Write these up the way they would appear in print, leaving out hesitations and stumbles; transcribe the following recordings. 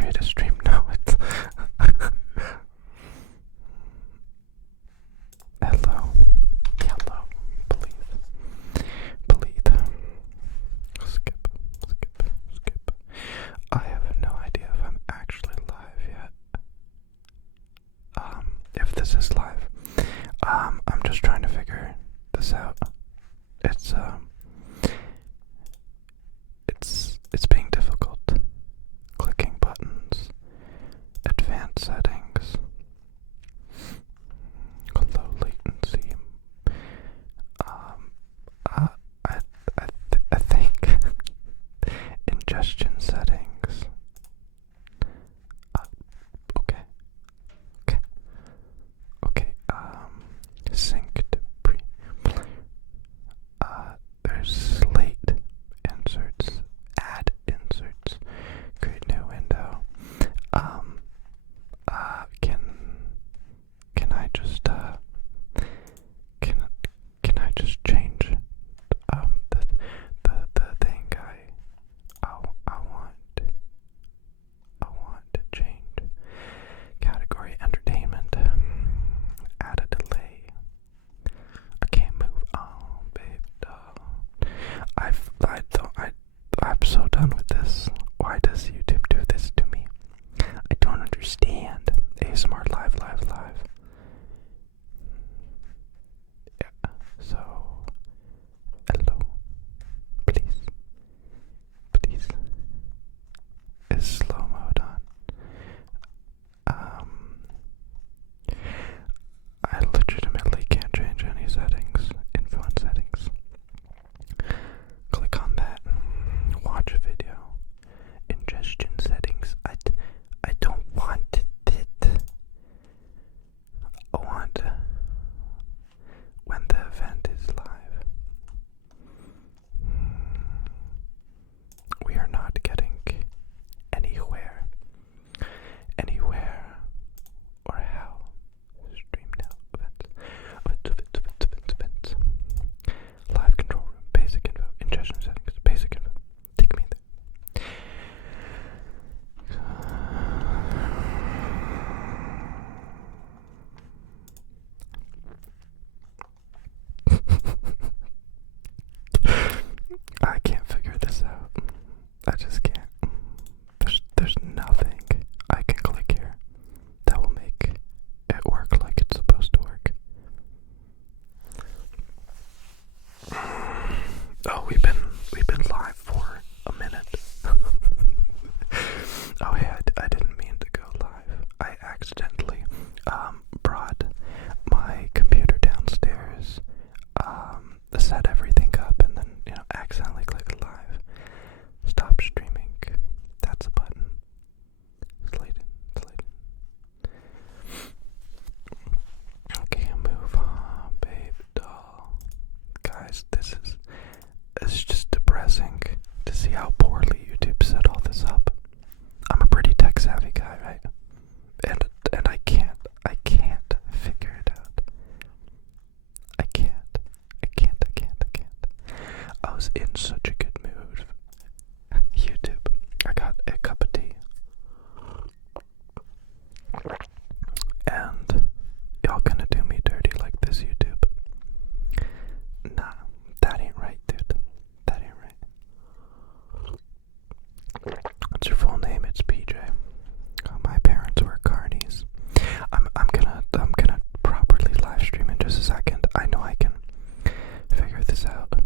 create a stream? No, it's hello, hello, breathe, skip, skip. I have no idea if I'm actually live yet. If this is live, I'm just trying to figure this out. It's being difficult. Clicking buttons, advanced settings, low latency. I think ingestion settings. Okay, okay. Sync to there's slate inserts, add inserts, create new window. Can I just can I just change the thing I want to change category entertainment, add a delay. I can't move on, babe doll. I'm so done with this. Why does YouTube do this to me? I don't understand. ASMR live. Yeah, so hello. Please. Is slow mode on? I legitimately can't change any settings. Info and settings. Click on that. Watch a video. Ingestion settings. I don't want it. I want when the event is live. We are not getting anywhere or how. Stream now. Events. Live control room. Basic info. Ingestion settings. Basic info. Take me there. I can't figure this out. I just can't. There's nothing I can click here that will make it work like it's supposed to work. Oh, we've been live for a minute. Oh hey, I didn't mean to go live. I accidentally brought my computer downstairs, set everything up, and then accidentally clicked live. Stop streaming. That's a button. Slated. Okay, move on, babe doll. Guys, it's just depressing to see how poorly YouTube set all this up. I'm a pretty tech savvy guy, right? And I can't figure it out. I can't. I was in such a good mood. YouTube. I got a cup of tea. And y'all gonna do me dirty like this, YouTube? Nah, that ain't right, dude. That ain't right. What's your full name? It's PJ. My parents were carnies. I'm gonna properly live stream in just a second. I know I can figure this out.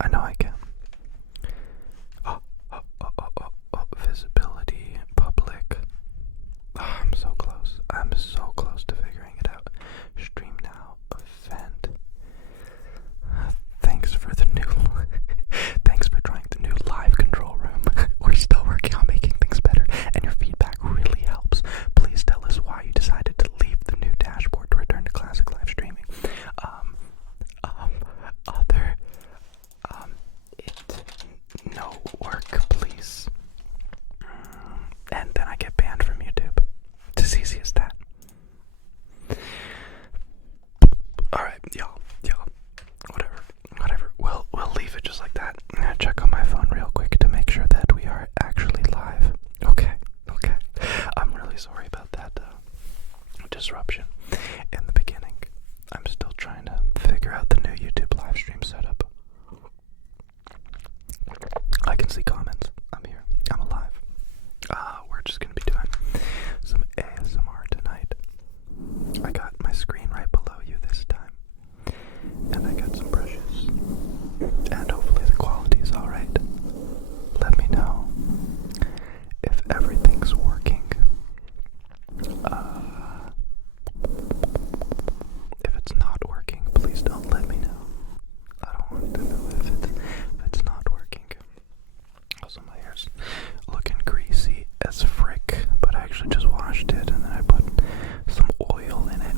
I know I can. figure out the new YouTube live stream setup. I can see comments. I'm here. I'm alive. We're just gonna be doing some ASMR tonight. I got my screen right below you this time. And I got some brushes. And hopefully the quality's alright. Let me know if everything's working. If it's not working, please don't let me know. I don't want to know if it's not working. Also, my hair's looking greasy as frick, but I actually just washed it and then I put some oil in it.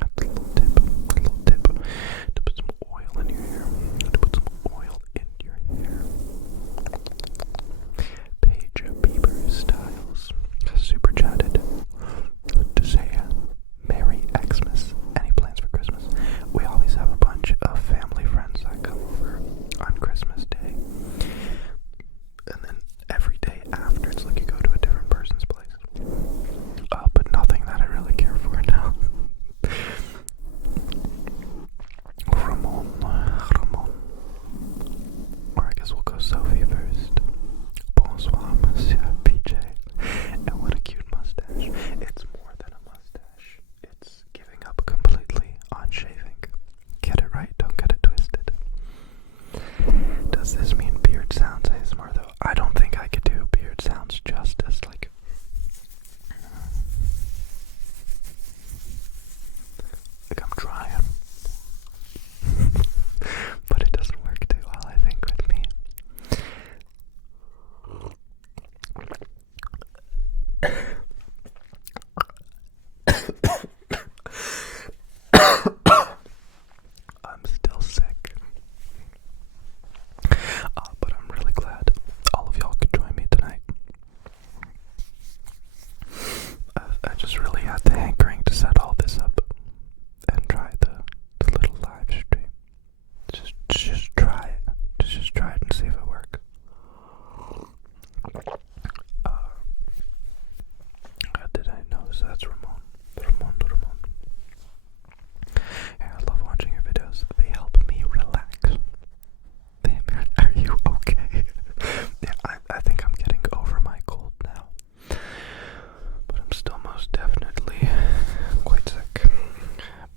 That's a little tip, to put some oil in your hair. To put some oil in your hair. Paige Bieber Styles super chatted to say Merry Xmas. Any plans for Christmas? We always have a bunch of family friends that come over on Christmas Day. And then every day after, it's like you go to a different person's place. But nothing that I really care for now. Ramon. Or I guess we'll go Sophie first. Bonsoir, Monsieur PJ. And what a cute mustache. It's more than a mustache. It's giving up completely on shaving. Get it right, don't get it twisted. Does this mean beard sounds ASMR though? I don't think I could do beard sounds justice. Like I'm trying. But it doesn't work too well, I think, with me. I'm still sick. But I'm really glad all of y'all could join me tonight. I just really had the hankering to set all this up and try the little live stream. Just try it. Just try it and see if it works. Did I know? So that's Ramon. Yeah, I love watching your videos. They help me relax. Are you okay? Yeah, I think I'm getting over my cold now. But I'm still most definitely quite sick.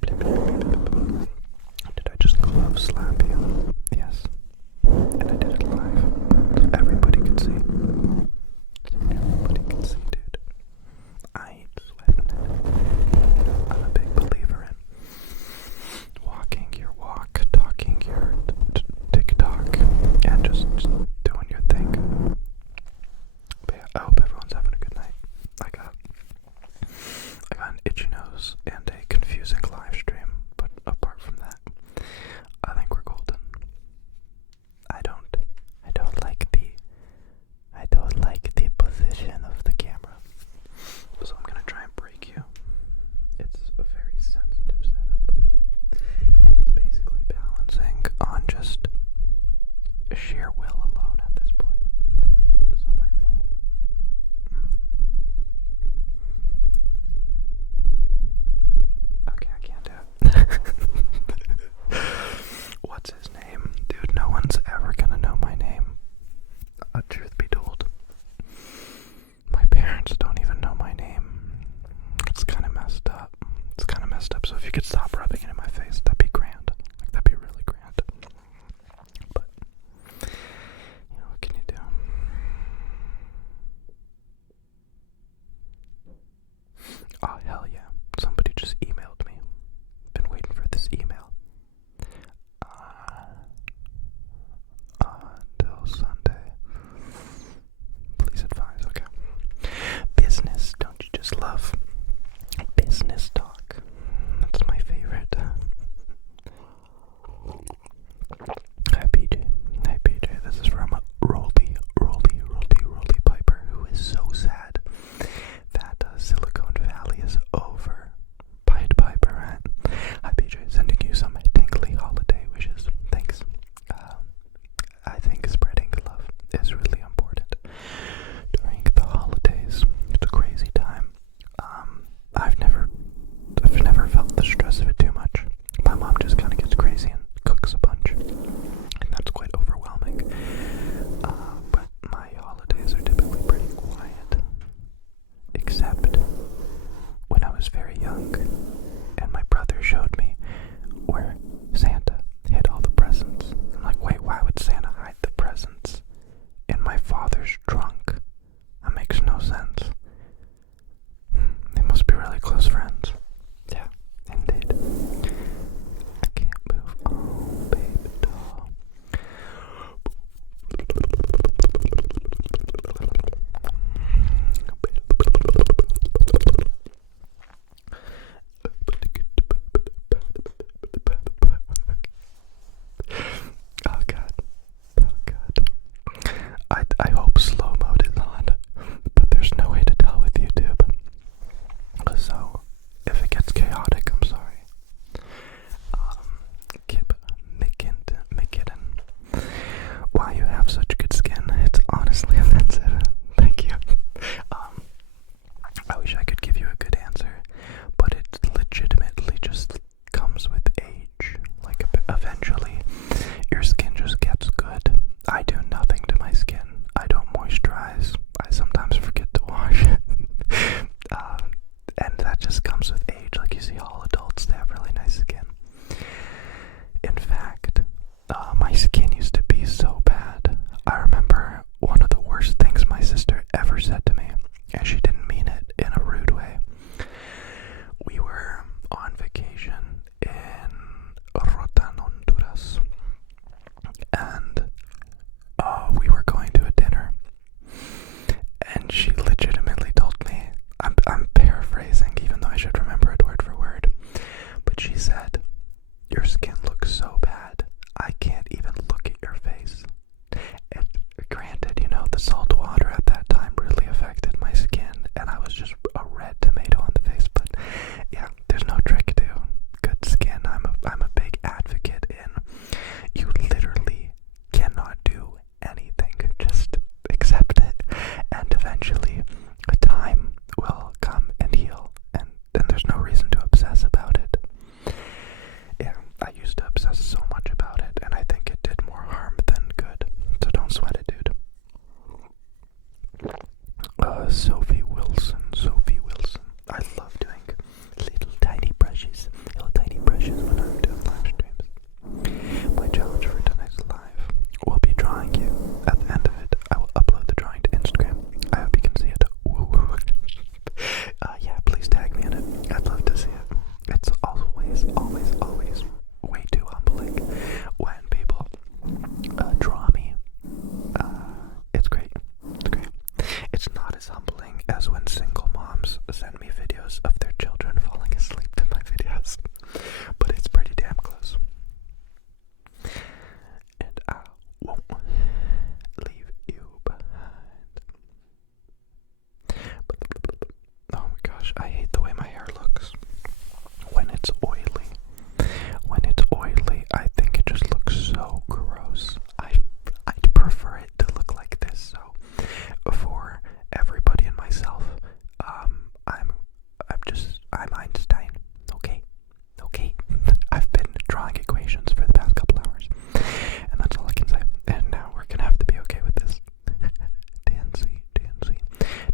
Did I just glove slap you? Yes. And I did it live. So everybody could see. Dude. I ain't sweating it. I'm a big believer in walking your walk, talking your TikTok, and just doing your thing. But yeah, I hope everyone's having a good night. I got an itchy nose and a confusing live stream, but apart from that, I think we're golden. I don't like the position of the camera. So I'm gonna try and break you. It's a very sensitive setup. And it's basically balancing on just sheer will alone at this point. So it might fall. Okay, I can't do it. What's his name? Dude, no one's ever gonna know my name. Truth be told. My parents don't even know my name. It's kind of messed up. So if you could stop rubbing it in my face, that'd be grand. Like, that'd be really grand. But, what can you do? Oh, hell yeah. Somebody just emailed me. Been waiting for this email. Until Sunday. Please advise, okay. Business, don't you just love business talk? That's my favorite. Your skin looks so bad. I can't even look at your face. And granted, you know, the salt water at that time really affected my skin, and I was just a red tomato on the face. But yeah, there's no trick to good skin. I'm a big advocate in you literally cannot do anything. Just accept it, and eventually a time will come and heal, and then there's no reason to obsess about it. Yeah, I used to obsess so much about it, and I think it did more harm than good. So don't sweat it, dude. Sophie Wilson. I love doing little tiny brushes when I'm doing live streams. My challenge for tonight's live will be drawing you. At the end of it, I will upload the drawing to Instagram. I hope you can see it. Yeah, please tag me in it. I'd love to see it. It's always way too humbling when people draw me. It's great. It's not as humbling as when single moms send me videos of their children falling asleep in my videos, but it's pretty damn close. And I won't leave you behind. Oh my gosh, I hate the way my hair looks when it's oily. I think it just looks so gross. I'd prefer it to look like this. So for everybody and myself, I'm Einstein. Okay. I've been drawing equations for the past couple hours, and that's all I can say. And now we're gonna have to be okay with this.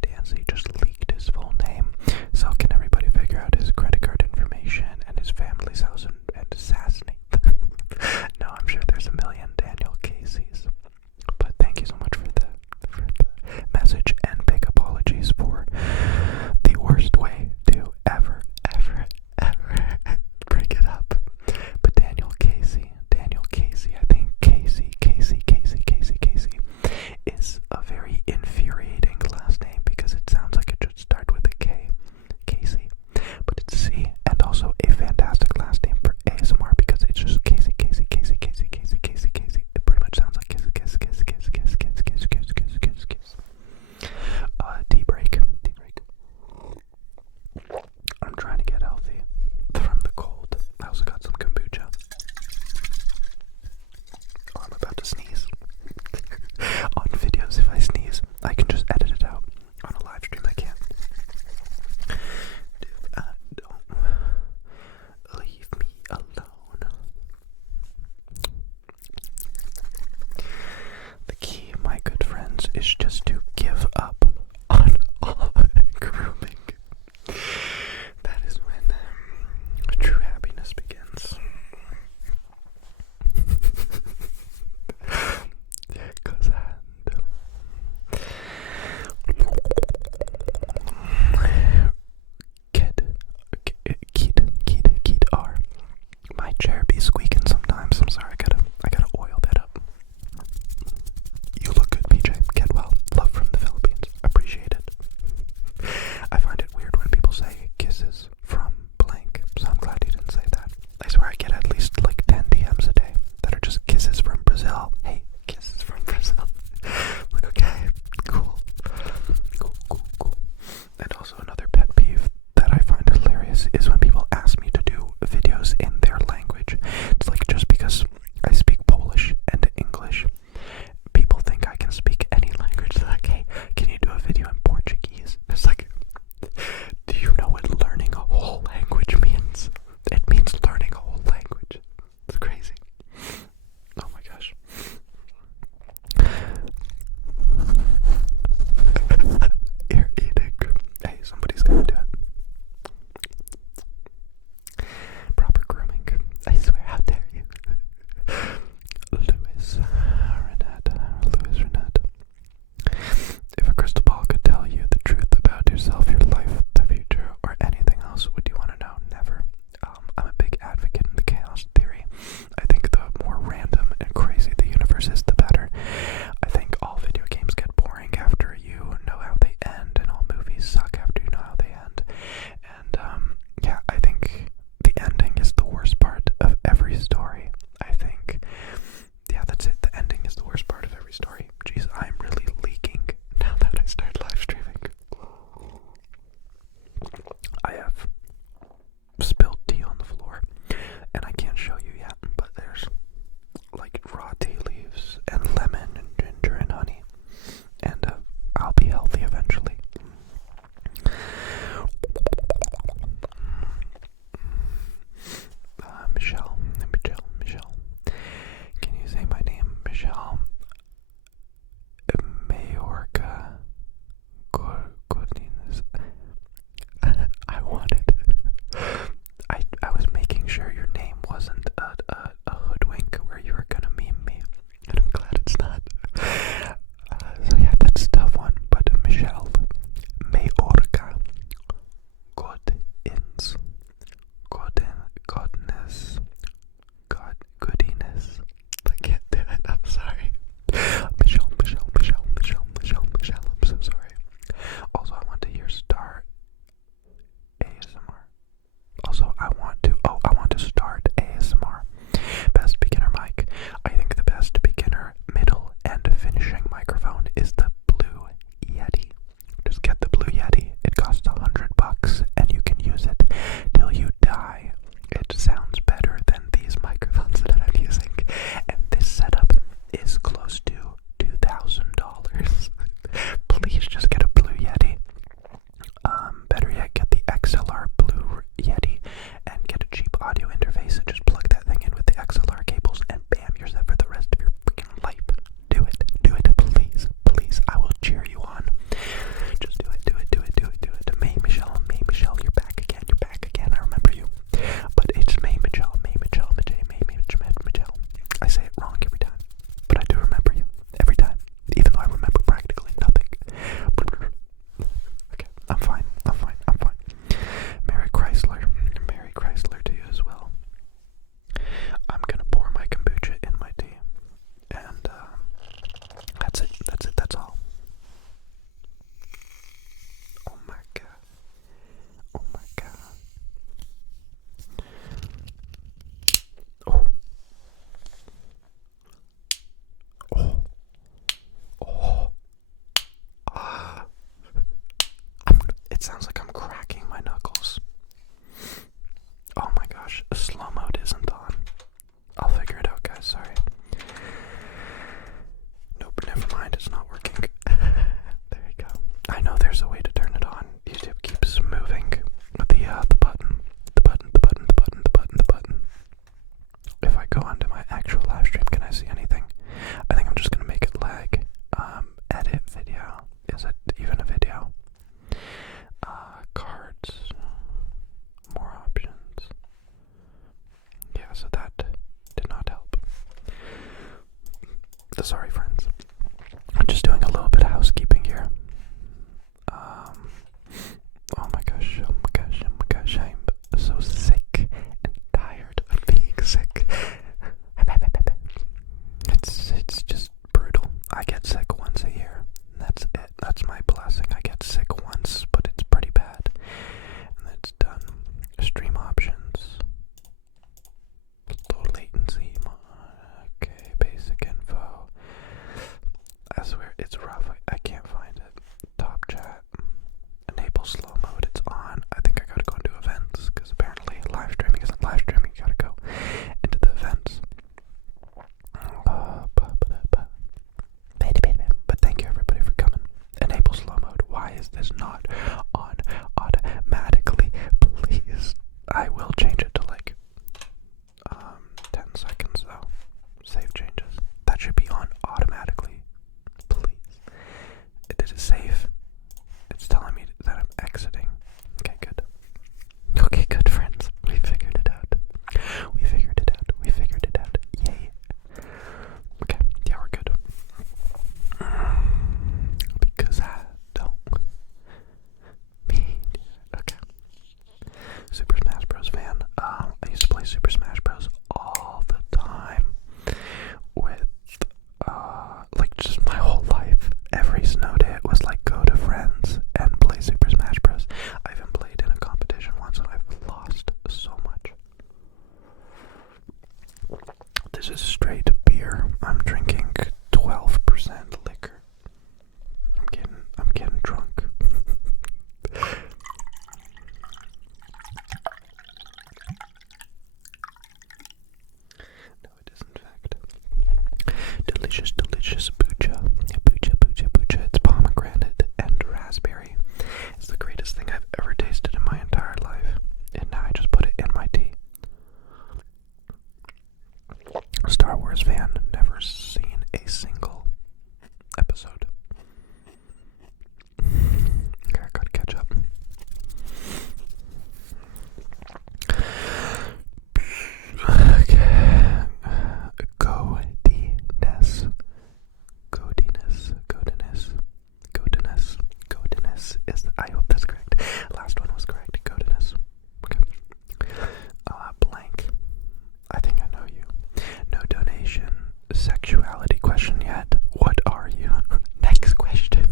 Dancy just leaked his full name. So can everybody figure out his credit card information and his family's house and assassinate them? No, I'm sure there's a million Daniel Casey's. But thank you so much for the message, and big apologies for the worst way to ever bring it up. But Daniel Casey, I think Casey is a very infuriating last name because it sounds like it should start with a K. Casey. But it's C, and also a fantastic last name for ASMR because it's just Casey. It pretty much sounds like kiss. Tea break. I'm trying to get healthy from the cold. I also got some kombucha. Oh, I'm about to sneeze. On videos, if I sneeze, I can just edit it out. On a live stream, I can't. Don't leave me alone. The key, my good friends, is just to give up on all grooming. That is when true happiness begins. 'Cause Keet R. My chair be squeaking sometimes. I'm sorry, I gotta oil that up. You look good, PJ. Get well. Love slow mode isn't on. I'll figure it out, guys. Sorry. Nope, never mind. It's not working. There you go. I know there's a way to turn it on. YouTube keeps moving with the button. The button, the button, the button, the button, the button. If I go onto my actual live stream, can I see anything? I think I'm just gonna make it lag. Edit video. Is it even a video? Cards. More options. Yeah, so that did not help. Sorry, friends. I'm just doing a little bit of housekeeping here. Oh my gosh, oh my gosh, oh my gosh, I'm so sick and tired of being sick. It's just brutal. I get sick once a year. That's it. That's my blessing. I get sick once, but it's pretty bad. And that's done. Stream options. Low latency. Okay, basic info. I swear it's rough. I can't find it. Top chat. Enable slow mode. It's on. I think I gotta go into events because apparently live streaming isn't live streaming. You gotta go into the events. But thank you everybody for coming. Enable slow mode. Why is this not on automatically? Please. I will change it to like 10 seconds though. Save changes. That should be on automatically. Please. Did it save? It's telling me that I'm exiting. Okay, good. Okay, good friends. We figured it out. We figured it out. We figured it out. Yay. Okay, yeah, we're good. Because I don't mean okay. Super Smash Bros. Fan. I used to play Super Smash Bros. All the time with like just my whole life. Every snow day it was like go to friends and play Super Smash Bros. I even played in a competition once and I've lost so much. This is straight beer. I'm drinking 12% liquor. I'm getting drunk. No, it is in fact. Delicious, delicious bucha. Bucha, bucha, bucha. It's pomegranate and raspberry. It's the greatest thing I've ever tasted in my entire life. And now I just put it in my tea. Star Wars fan, never seen a single episode. Okay, I gotta catch up. Okay. Godiness is, I hope that's correct. Last one was correct. Godiness. Okay. Blank. I think I know you. No donation. Sexuality question yet. What are you? Next question.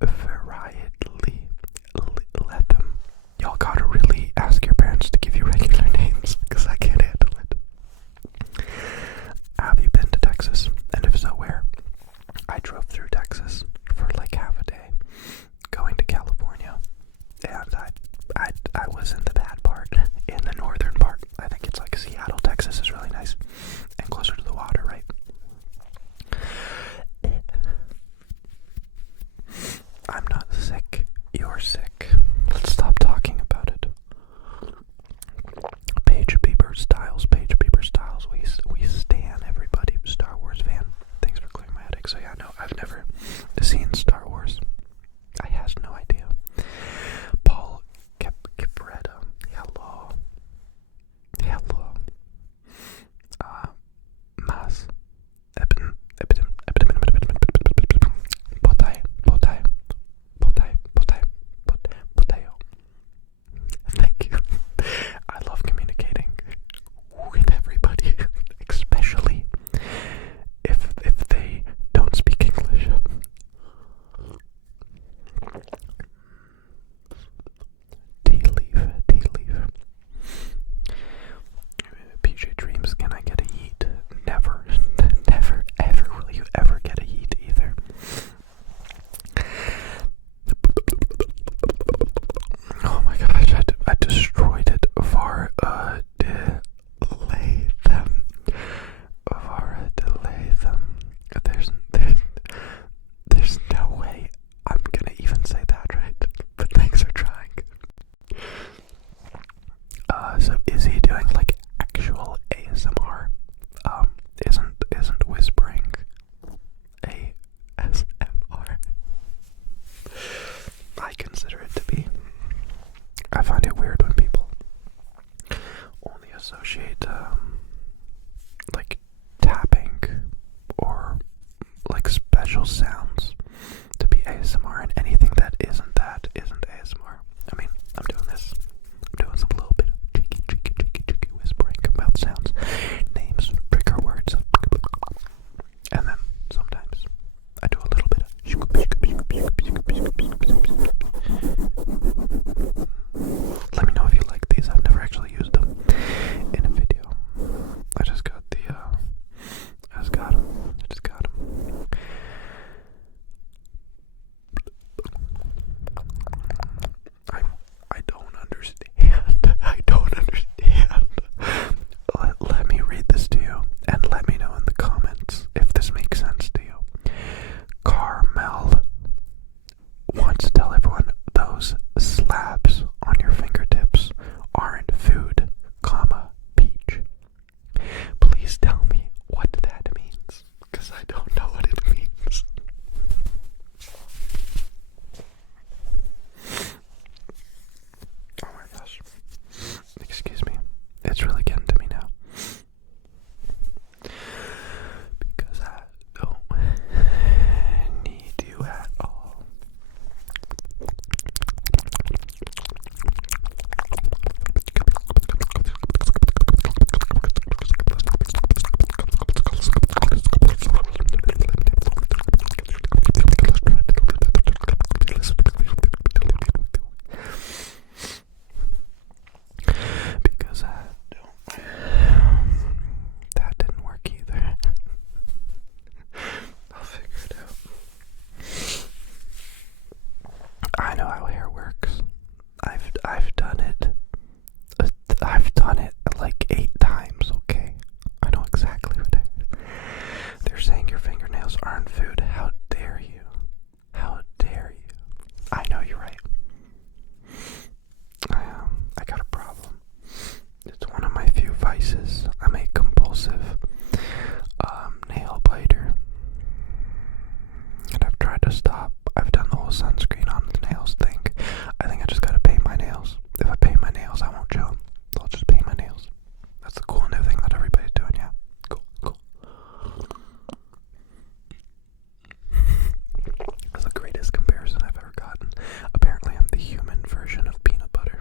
Varietly. Let them. Y'all gotta really ask your parents to give you regular names, because I can't handle it. Have you been to Texas? And if so, where? I drove through Texas for like half a day, going to California, and I was in the bad part, in the northern part. I think it's like Seattle, Texas is really nice, and closer to the water, is he doing like actual ASMR? Isn't whispering ASMR? I consider it to be. I find it weird when people only associate like tapping or like special sounds to be ASMR, and anything that isn't ASMR. I mean, I'm doing this. I'm doing some little bit of cheeky whispering, mouth sounds, names, trigger words, and then sometimes I do a little bit of. Let me know if you like these. I've never actually used them in a video. I just got them. I don't understand. I don't understand. Let me read this to you, and let me know in the comments if this makes sense to you. Carmel wants to tell everyone those slabs on your fingertips aren't food, comma, peach. Please tell me what that means, because I don't know what it means. Oh my gosh. Excuse me. It's really getting to me now. Because I don't need you at all. Because I don't. That didn't work either. I'll figure it out. I know how hair works. I've done it. I've done it like 8 times, okay? I know exactly what it is. They're saying your fingernails aren't food. How dare you? How dare you? I know you're right. I got a problem. It's one of my few vices. I'm a compulsive nail biter. And I've tried to stop. I've done the whole sunscreen on the nails thing. I think I just gotta paint my nails. If I paint my nails, I won't show them. I'll just paint my nails. That's the cool new thing that everybody's doing, yeah. Cool. That's the greatest comparison I've ever gotten. Apparently I'm the human version of peanut butter.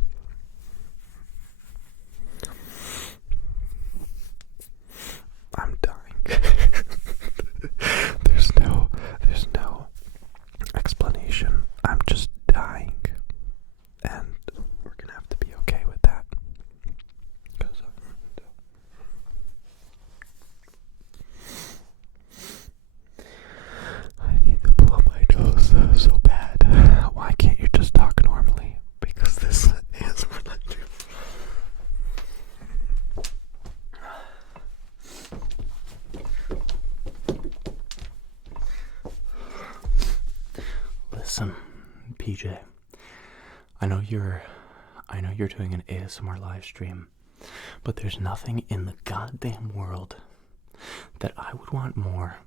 I'm dying. There's no explanation. I'm just dying. And we're gonna have to be okay with that. Because I need to blow my nose so bad. Why can't you just talk normally? Because this is what I do. Listen, PJ, I know you're doing an ASMR live stream, but there's nothing in the goddamn world that I would want more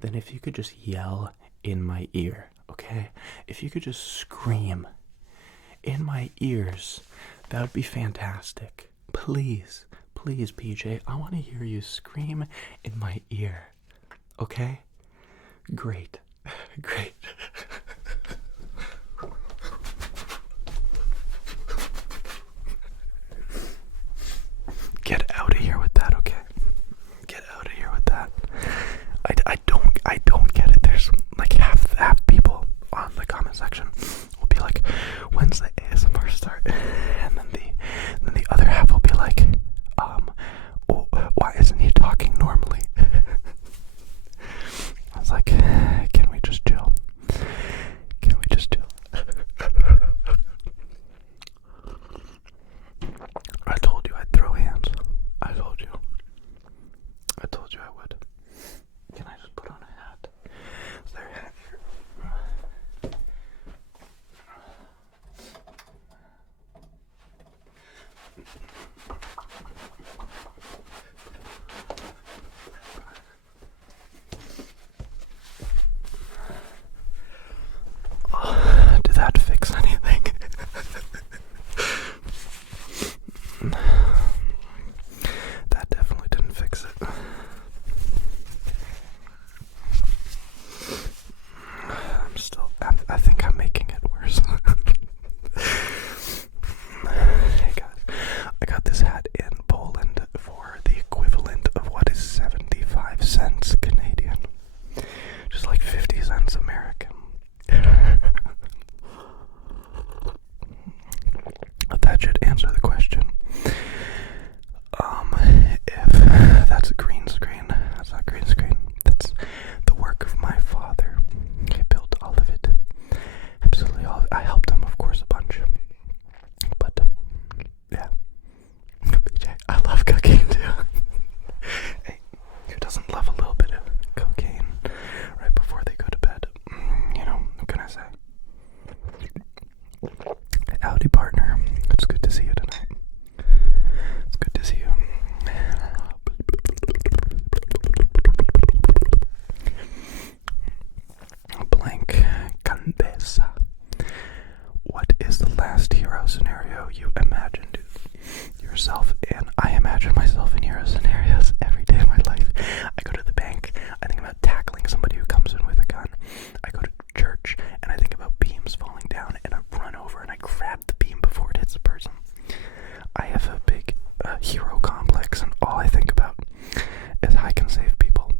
than if you could just yell in my ear, okay? If you could just scream in my ears, that would be fantastic. Please, PJ, I want to hear you scream in my ear, okay? Great. Get out of here with that, okay? Get out of here with that. I don't get it. There's like half people on the comment section will be like, when's the ASMR start? And then the other half will be like, why isn't he talking normally? I was like, can we just chill? I told you I'd throw hands. I told you. and I imagine myself in hero scenarios every day of my life. I go to the bank, I think about tackling somebody who comes in with a gun. I go to church, and I think about beams falling down, and I run over and I grab the beam before it hits the person. I have a big hero complex, and all I think about is how I can save people.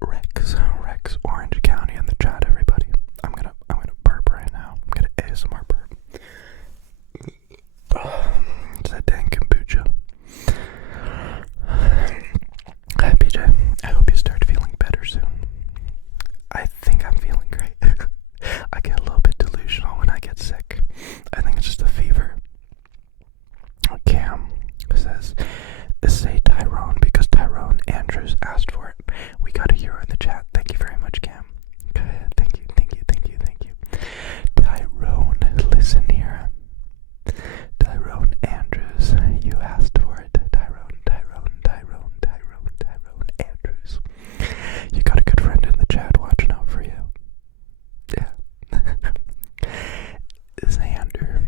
Rex, Orange County in the chat, everybody. I'm gonna burp right now. I'm gonna ASMR burp. It's that dang kombucha. Hi PJ, I hope you start feeling better soon. I think I'm feeling great. I get a little bit delusional when I get sick. I think it's just a fever. Cam says, say Tyrone because Tyrone Andrews asked for it. We got a hero in the chat. Thank you very much, Cam. Thank you. Tyrone, listen here. Tyrone Andrews, you asked for it. Tyrone Andrews. You got a good friend in the chat watching out for you. Yeah. Xander.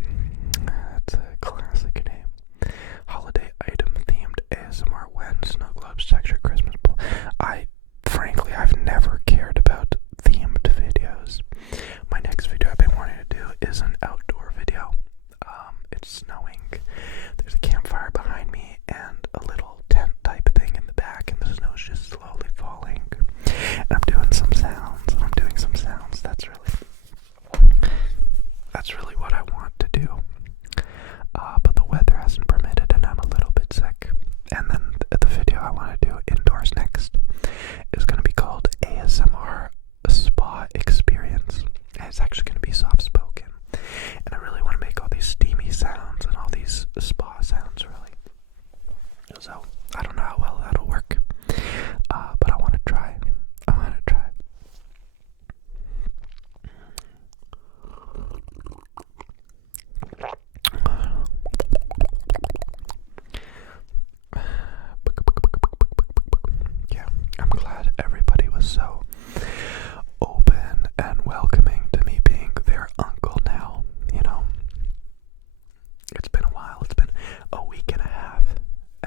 That's a classic name. Holiday item themed ASMR when snow globes texture Christmas ball. I've never cared about themed videos. My next video I've been wanting to do is an outdoor video. It's snowing. There's a campfire behind me and a little tent type thing in the back, and the snow's just slowly falling. And I'm doing some sounds. That's really what I want to do. But the weather hasn't permitted, and I'm a little bit sick. And then the video I want to do indoors next is going to be called ASMR Spa Experience. And it's actually going to be soft spoken. And I really want to make all these steamy sounds and all these spa sounds, really. So, I don't know how well that'll work. But I want to try. Yeah, I'm glad everybody was so open and welcoming to me being their uncle now, you know. It's been a while. It's been a week and a half,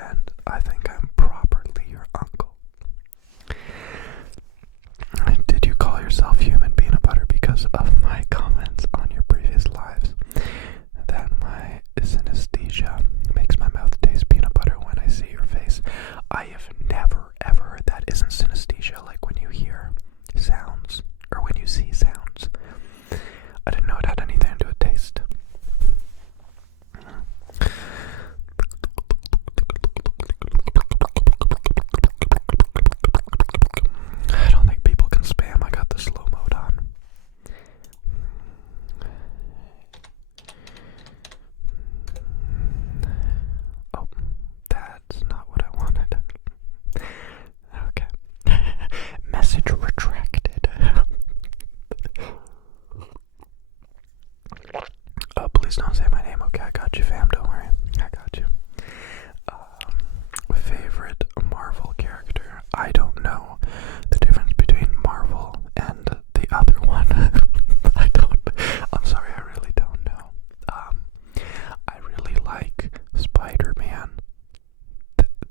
and I think I'm properly your uncle. Did you call yourself Human Peanut Butter because of my comments on your previous lives? That my synesthesia makes my mouth taste peanut butter when I see your face. I have never ever heard that. Isn't synesthesia like when you hear sounds or when you see sounds? I didn't know it had anything to do with taste. I don't think people can spam. I got the slow mode on. Oh, that's not what I wanted. Okay. Message retracted. Please don't say my name. Okay, I got you, fam. Don't worry. I got you. Favorite Marvel character? I don't know the difference between Marvel and the other one. I'm sorry, I really don't know. I really like Spider-Man.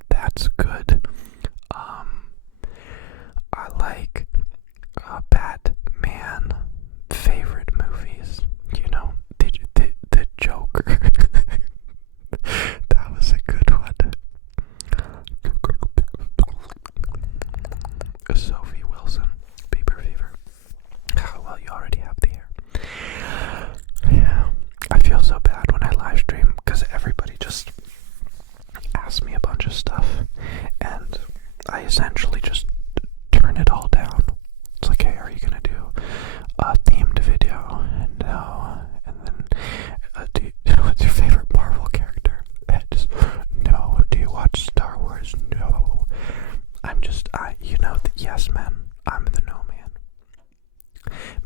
That's good. I like Batman. Favorite movies, you know, the Joker. That was a good one. Sophie Wilson, Bieber Fever. Oh, well, you already have the hair. Yeah, I feel so bad when I live stream because everybody just asks me a bunch of stuff, and I essentially just turn it all down. It's like, hey, are you gonna do a themed video? No. And then, what's your favorite Marvel character? Just, no. Do you watch Star Wars? No. You know, yes, man. I'm the no man.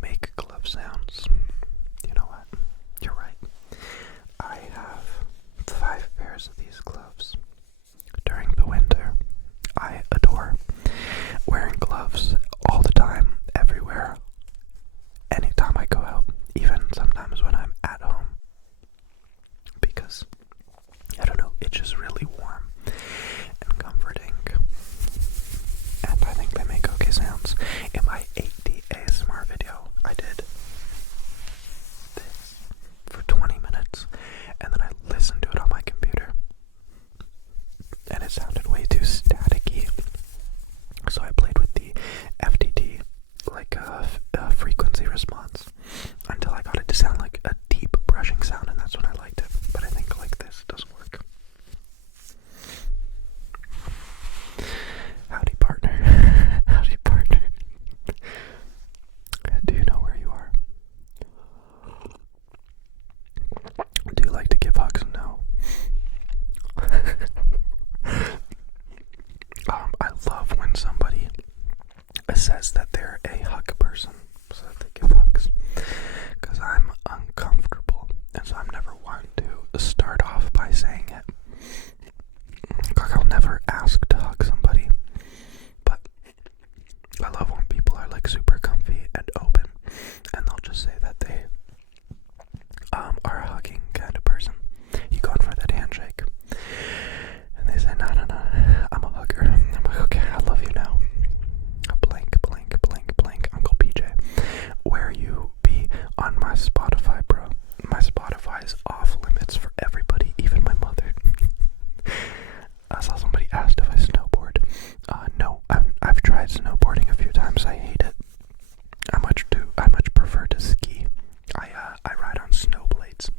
Make glove sounds. You know what? You're right. I have 5 pairs of these gloves. During the winter, I adore wearing gloves all the time, everywhere, anytime I go out, even sometimes when I'm at home. just really warm and comforting. And I think they make okay sounds. In my 8D ASMR video, I did this for 20 minutes, and then I listened to it on my computer, and it sounded way too staticky. So I played with the FTT, like frequency response, until I got it to sound like a deep brushing sound, and that's when I liked it. But I think like this doesn't work. Howdy, partner. Howdy, partner. Do you know where you are? Do you like to give hugs? No. I love when somebody says that they're a hug person, so that they give hugs, because I'm uncomfortable, and so I'm never one to start off by saying it. Like, I'll never ask to hug somebody, but I love when people are like super comfy and open, and they'll just say that they are a hugging kind of person. You going for that handshake, and they say, no, I'm a hugger. I'm like, okay, I love you now. Blank, blank, blank, blank, Uncle PJ. Where you be on my Spotify, bro? My Spotify is off limits for everybody, even my mother. I saw somebody asked if I snowboard. No, I've tried snowboarding a few times. I hate it. I much prefer to ski. I ride on snow blades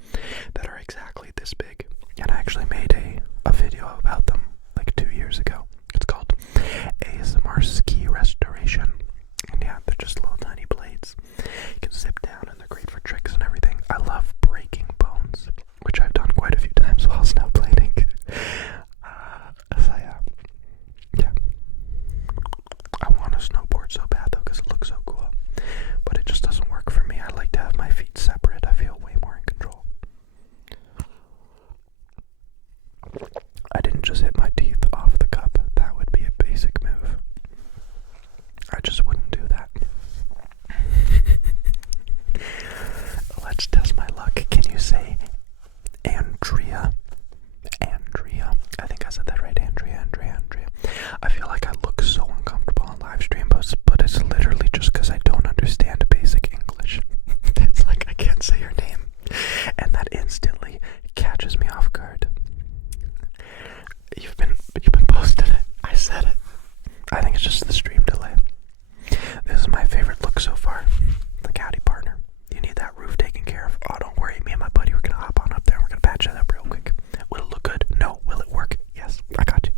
that are exactly this big, and I actually made a video about them like 2 years ago. It's called ASMR Ski Restoration, and yeah, they're just little tiny blades. You can zip down, and they're great for tricks and everything. I love breaking bones, which I've done quite a few times while snowblading. So yeah. I want to snowboard so bad though, because it looks so cool, but it just doesn't work for me. I like to have my feet separate. I feel way more in control. I didn't just hit my teeth off the cup. That would be a basic move. I just wouldn't do that. Let's test my luck. Can you say Andrea? Andrea. I think I said that right. Andrea. I feel like I look so uncomfortable on live stream, but it's literally just because I don't understand basic English. It's like I can't say your name, and that instantly catches me off guard. You've been posting it. I said it. I think it's just the stream delay. This is my favorite look so far. The caddy partner. You need that roof taken care of. Oh, don't worry. Me and my buddy, we're gonna hop on up there and we're gonna patch it up real quick. Will it look good? No. Will it work? Yes. I got you.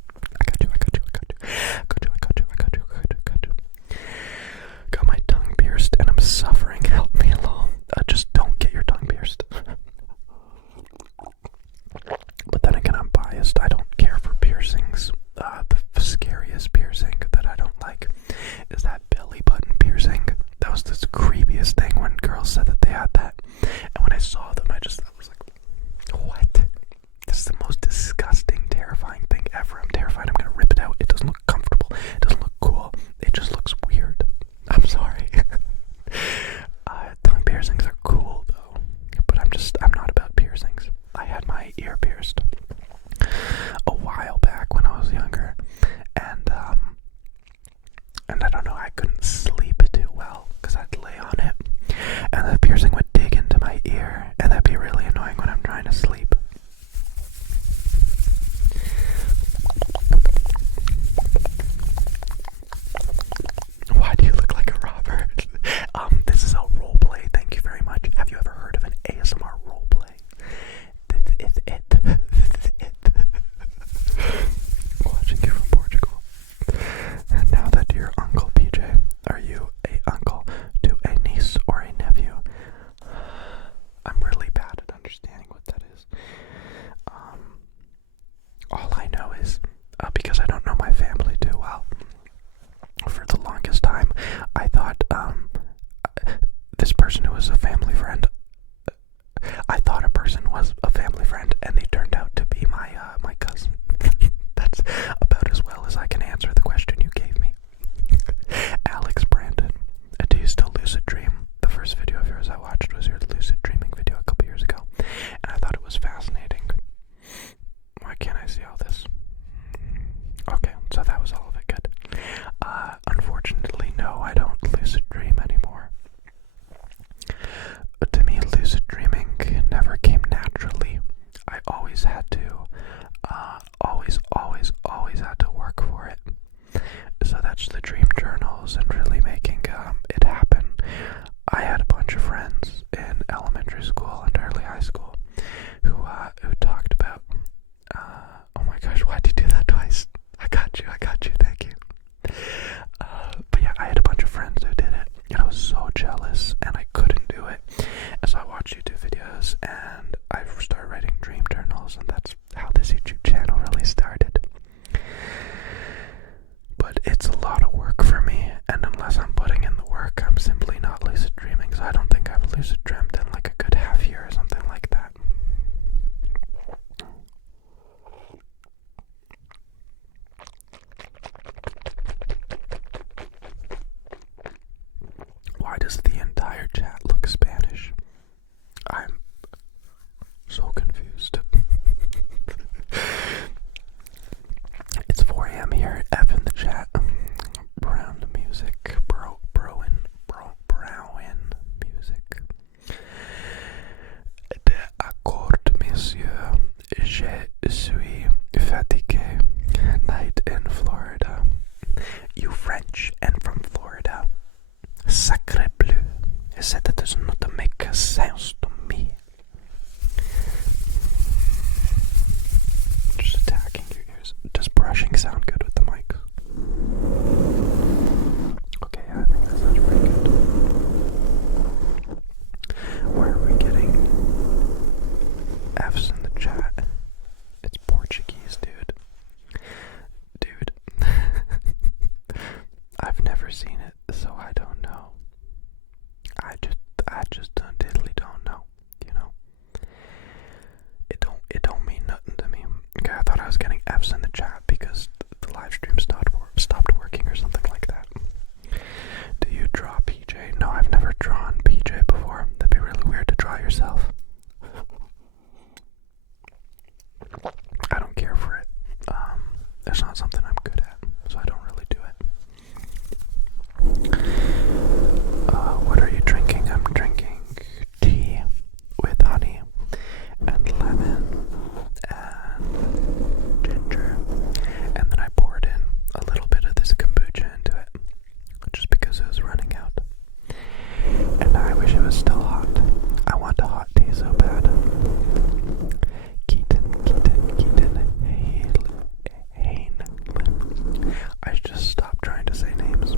Got my tongue pierced and I'm suffering. Help me along. Just don't get your tongue pierced. But then again, I'm biased. I don't care for piercings. The scariest piercing that I don't like is that belly button piercing. That was the creepiest thing when girls said that they had that. And when I saw them, I was like, what? This is the most disgusting, terrifying thing ever. I'm terrified I'm gonna rip it out. It doesn't look comfortable. It doesn't look cool. It just looks weird. I'm sorry. Tongue piercings are cool though. But I'm not about piercings. I had my ear pierced a while back when I was younger. And I don't know, I couldn't sleep too well because I'd lay on it. And the piercing would dig into my ear. And that'd be really annoying when I'm trying to sleep. Why do you look like a robber? This is a roleplay. Thank you very much. Have you ever heard of an ASMR roleplay? This is it. Watching you from Portugal. And now that you're Uncle PJ, are you a uncle to a niece or a nephew? I'm really bad at understanding what that is. and I started writing dream journals, and that's how this YouTube channel really started. But it's a lot of work for me, and unless I'm putting in the work, I'm simply not lucid dreaming, so I don't think I've lucid dreamt in like a good half year or something like that. Why does the entire chat look Spanish? I'm so confused. It's 4 a.m. here. F in the chat. Brown music. Brown music. D'accord, monsieur. Je suis fatigué. Night in Florida. You French and from Florida. Sacre bleu. That does not make sense to me. Just attacking your ears. Does brushing sound good with the mic? Okay, I think that sounds pretty good. Where are we getting F's in the chat? It's Portuguese, dude. Dude. I've never seen it, so I don't know. I just diddly don't know, you know. It don't mean nothing to me. Okay, I thought I was getting F's in the chat because the live stream stopped working or something like that. Do you draw PJ? No, I've never drawn PJ before. That'd be really weird to draw yourself. I don't care for it. It's not something I'm good at, so I don't really do it. What are you drinking? I'm drinking tea with honey and lemon and ginger, and then I poured in a little bit of this kombucha into it just because it was running out, and I wish it was still hot. I want a hot tea so bad. Keaton, I just stopped trying to say names.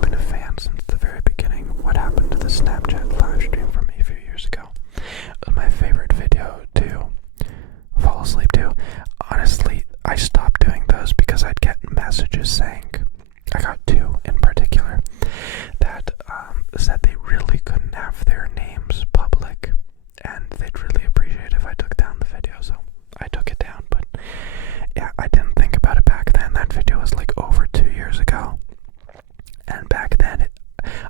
Been a fan since the very beginning. What happened to the Snapchat live stream for me a few years ago? It was my favorite video to fall asleep to. Honestly, I stopped doing those because I'd get messages saying, I got two in particular, that said they really couldn't have their names public, and they'd really appreciate if I took down the video, so I took it down. But yeah, I didn't think about it back then. That video was like over 2 years ago, and back then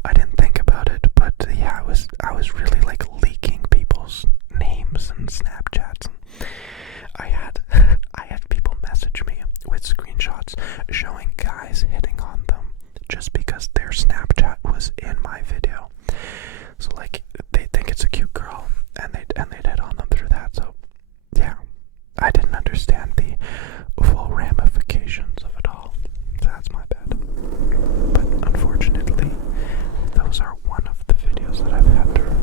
I didn't think about it. But yeah, I was really like leaking people's names and Snapchats. And I had people message me with screenshots showing guys hitting on them just because their Snapchat was in my video. So like they think it's a cute girl, and they'd hit on them through that. So yeah, I didn't understand the full ramifications of it all. So that's my bad. But unfortunately, those are one of the videos that I've had to remove.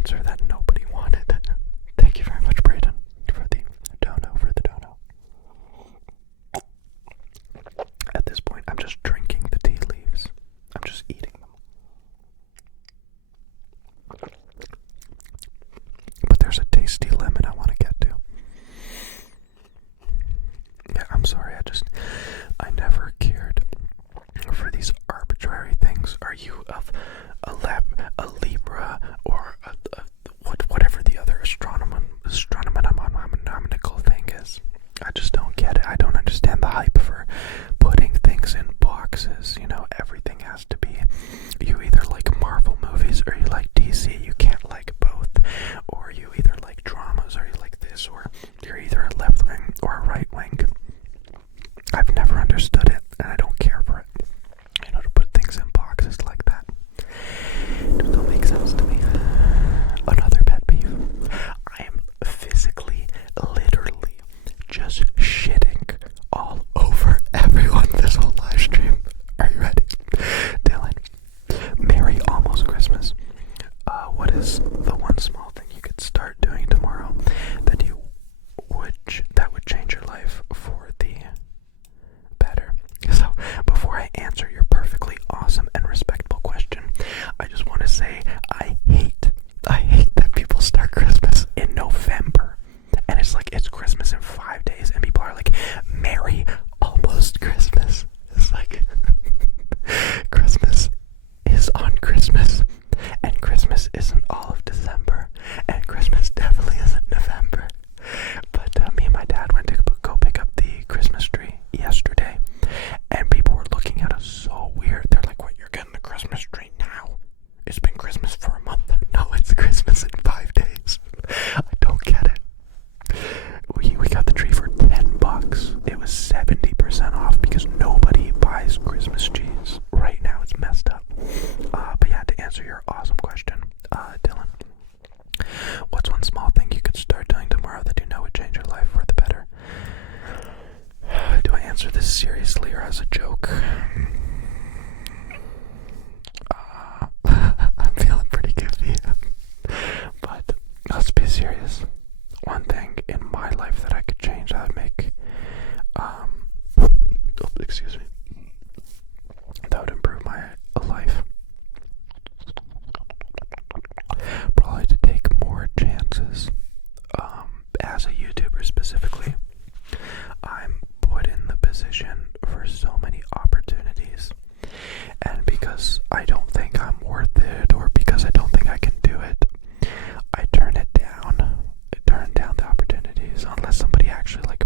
answer that nobody wanted. Thank you very much, Brayden, for the dono. At this point, I'm just drinking the tea leaves. I'm just eating them. But there's a tasty lemon I want to get to. Yeah, I'm sorry, I never cared for these arbitrary things. Are you of a Libra, or whatever the other astronomical thing is? I just don't get it. I don't understand the hype for putting things in boxes. You know, everything has to be, you either like Marvel movies or you like DC. You can't like both. Or you either like dramas or you like this, or you're either a left wing or a right wing. I've never understood it, and I don't care for it. You know, to put things in boxes like that. It don't make sense to me. Another pet peeve. I am physically, literally, just shitting all over everyone this whole live stream. Are you ready? Dylan, Merry almost Christmas. What is the one small thing you could start doing tomorrow that would change your life for the better? So, before I answer your perfectly awesome and respectable question, I just want to say I hate that people start Christmas in November, and it's like it's Christmas in 5 days, and people are like, Merry almost Christmas. It's like Christmas is on Christmas, and Christmas isn't all of December, and Christmas definitely isn't November. But me and my dad went to go pick up the Christmas tree yesterday, and people were looking at us so weird. They're like, what, you're getting the Christmas tree now? It's been Christmas for a month. No, it's Christmas in 5 days. I don't get it. We got the tree for $10. It was 70% off because nobody buys Christmas trees right now. It's messed up. But yeah, to answer your awesome question, Dylan, what's one small thing you could start doing tomorrow that you know would change your life for the better? Do I answer this seriously or as a joke? I'm feeling pretty goofy. But let's be serious. One thing in my life that I could change that would make, excuse me, that would improve my life. Probably to take more chances. As a YouTuber specifically, I'm put in the position for so many opportunities, and because I don't think I'm worth it, or because I don't think I can do it, I turn it down. I turn down the opportunities unless somebody actually like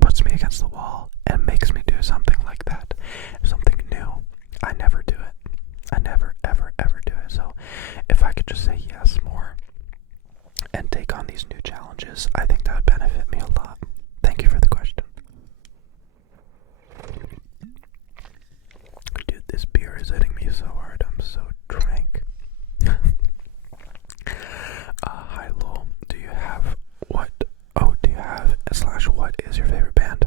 puts me against the wall and makes me do something like that, something new. I never do it. I never, ever, ever do it. So if I could just say yes more and take on these new challenges, I think that would benefit me a lot. Thank you for the question. Dude, this beer is hitting me so hard. I'm so drank. Hi, Lowell. Do you have what is your favorite band?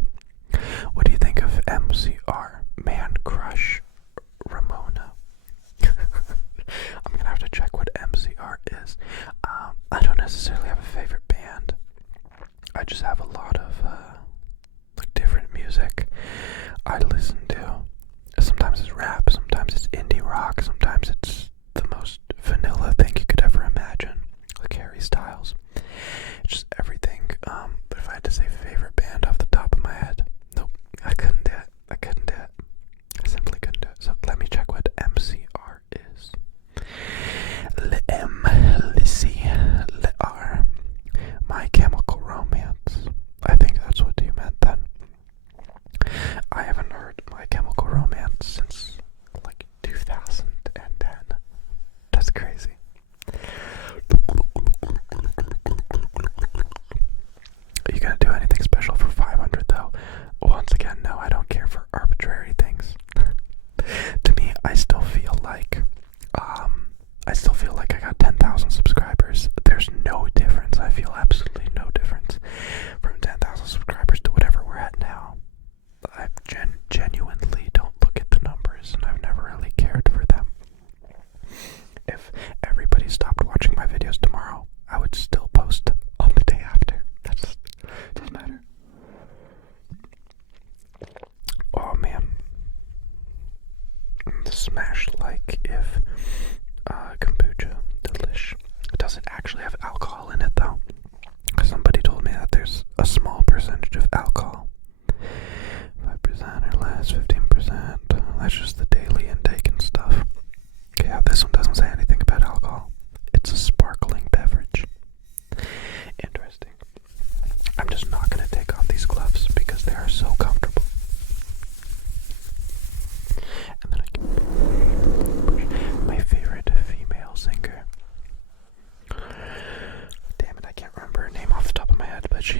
What do you think of MCR, Man Crush, Ramona? I'm gonna have to check what MCR is. I don't necessarily have a favorite band. I just have a lot of like different music I listen to. Sometimes it's rap, sometimes it's indie rock, sometimes it's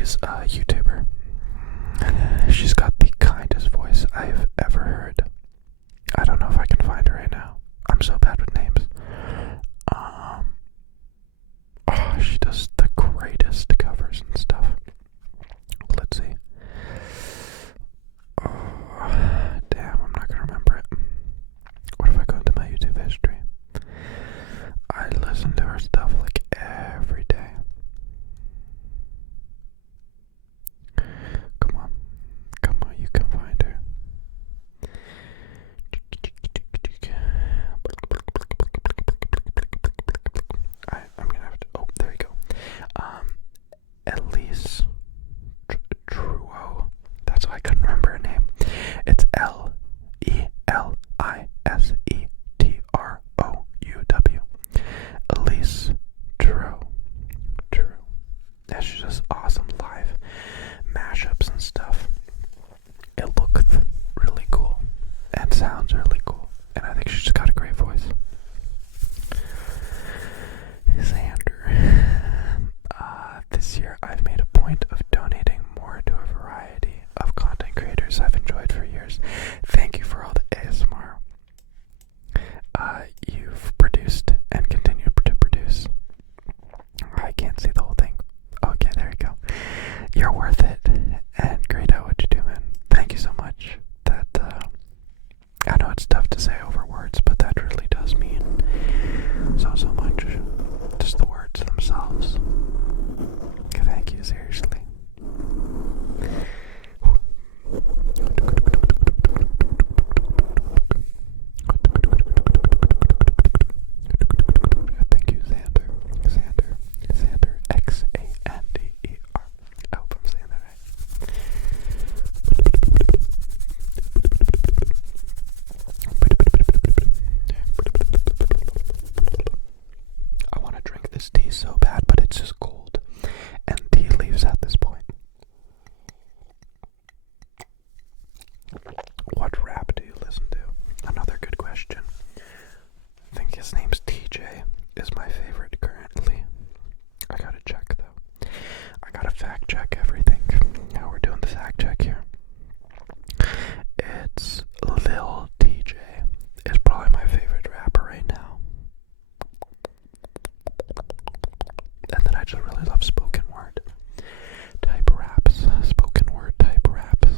is a YouTuber. She's got the kindest voice I've ever heard. I don't know if I can find her right now. I'm so bad with names. She does the greatest covers and stuff. Let's see. Oh, damn, I'm not gonna remember it. What if I go into my YouTube history? I listen to her stuff like every day. Come on, you can find her. I'm gonna have to. Oh, there you go. Elise Truo. That's why I couldn't remember her name. It's Elisetrou. Elise Truo. Yeah, she's just awesome live mashups and stuff. It looks really cool and sounds really cool, and I think she's just got a great voice. Xander. This year I've made a point of donating more to a variety of content creators I've enjoyed for years. Thank you for all the ASMR you've produced and continue to produce. I can't see the whole thing. Okay, there you go. You're worth it and great at what you do, man. Thank you so much. That I know it's tough to say over words, but that really does mean so much. Just the words themselves. Thank you, seriously. Thank you, Xander, Xander, I hope I'm saying that right. I want to drink this tea so bad, but it's just cold. And tea leaves at this point. What rap do you listen to? Another good question. I think his name's TJ is my favorite currently. I gotta check though. I gotta fact check everything. Now we're doing the fact check here. It's Lil TJ. Is probably my favorite rapper right now. And then I just really love spoken word type raps. Spoken word type raps.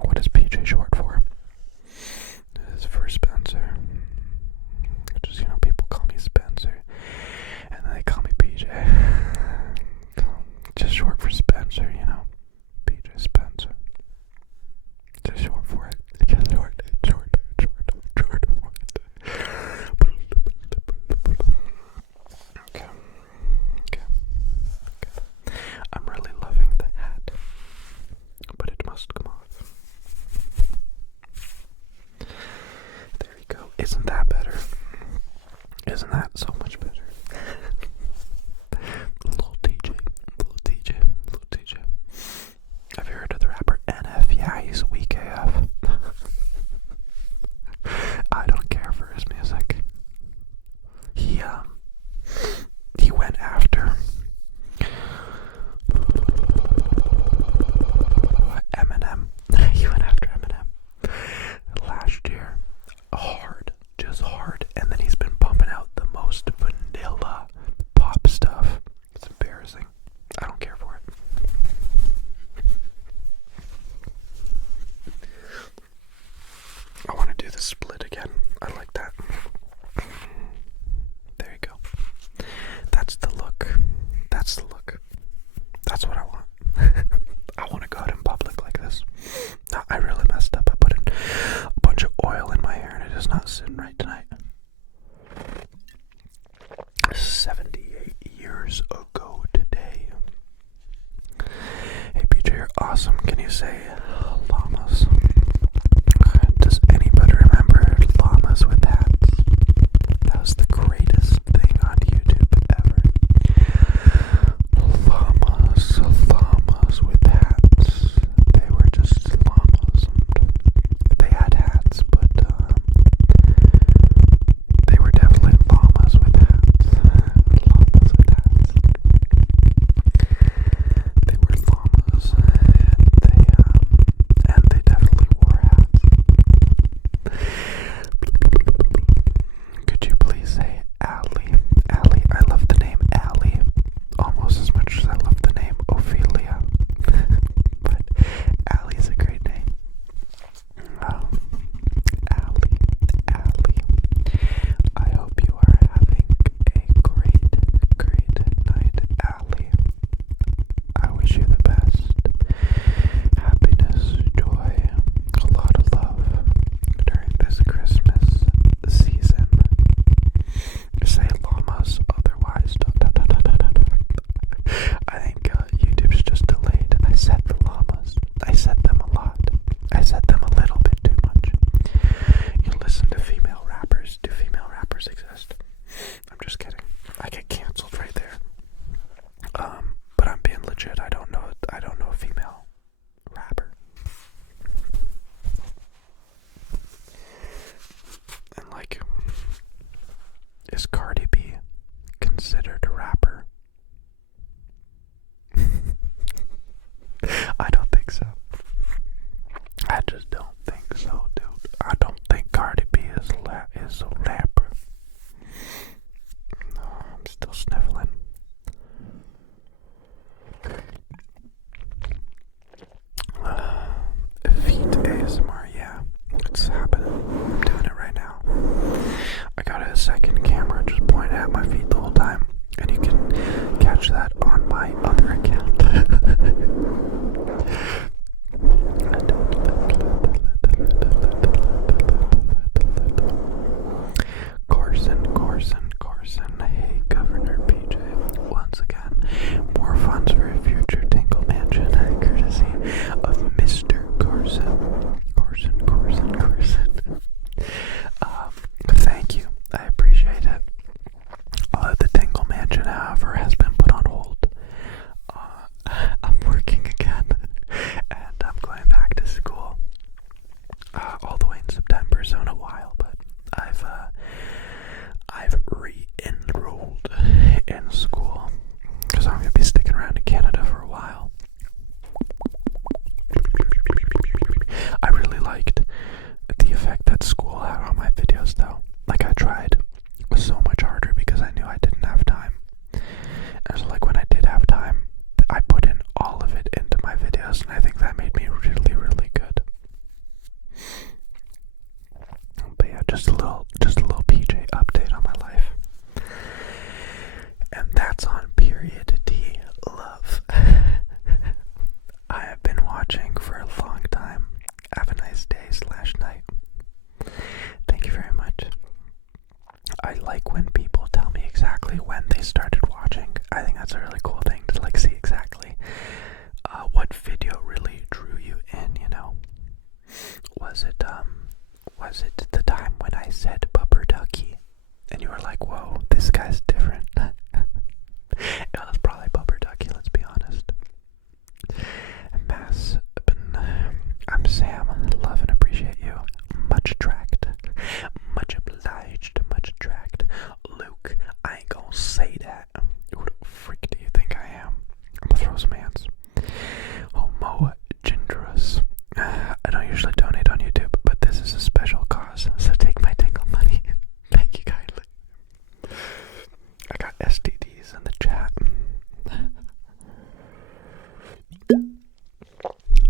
What is PJ short for? It's for Spencer. Just, people call me Spencer. And then they call me PJ. Just short for Spencer, PJ Spencer. Just short for it. Just short for it. Okay. I'm really loving the hat, but it must come off. There we go. Isn't that better? Isn't that so much better? Little TJ. Have you heard of the rapper NF? Yeah, he's weak AF. I don't care for his music. He went after Eminem. He went after Eminem last year. Just hard. And then he's been pumping out the most vanilla pop stuff. It's embarrassing. I don't care for it. I want to do the split again. I like that. There you go. That's the look. That's what I want. I want to go out in public like this. I really messed up. I put in a bunch of oil in my hair and it is not sitting right tonight. 78 years ago today. Hey PJ, you're awesome. Can you say llamas? Does anybody remember llamas with hats? That was the greatest thing on YouTube ever. Llamas with hats. They were just llamas. They had hats, but they were definitely llamas with hats. Llamas with hats. Is Cardi B considered a rapper? I don't think so. I just don't think so, dude. I don't think Cardi B is a rapper. No, I'm still sniffling. Feet ASMR, yeah. It's happening. I'm doing it right now. I got a second camera just pointing at my feet the whole time. And you can catch that on my other account. Corson. Hey, Governor PJ. Once again, more funds for a future Tingle Mansion, courtesy of Mr. Corson. Thank you. I appreciate it. The Tingle Mansion, however, has been put on hold. I'm working again, and I'm going back to school all the way in September, so in a while. But I've re-enrolled in school because I'm gonna be sticking around in Canada for a while. I really liked the effect that school had on my videos, though. Like, I tried so much harder because I knew I didn't have time. And so, like, when I did have time, I put in all of it into my videos, and I think that made me really, really good. But yeah, just a little PJ update on my life. And that's on Period D Love. I have been watching for a long time. Have a nice day/night. Thank you very much. I like when people tell me exactly when they started watching. I think that's a really cool thing to like see exactly what video really drew you in, you know. Was it the time when I said Bubber Ducky and you were like, whoa, this guy's different? It was probably Bubber Ducky, let's be honest. I'm Sam, love and appreciate you. Much tracked, much obliged, much tracked. Luke, I ain't gonna say that. Who the freak do you think I am? I'm gonna throw some hands. Homo Gingerous. I don't usually donate on YouTube, but this is a special cause, so take my tingle money. Thank you kindly. I got STDs in the chat.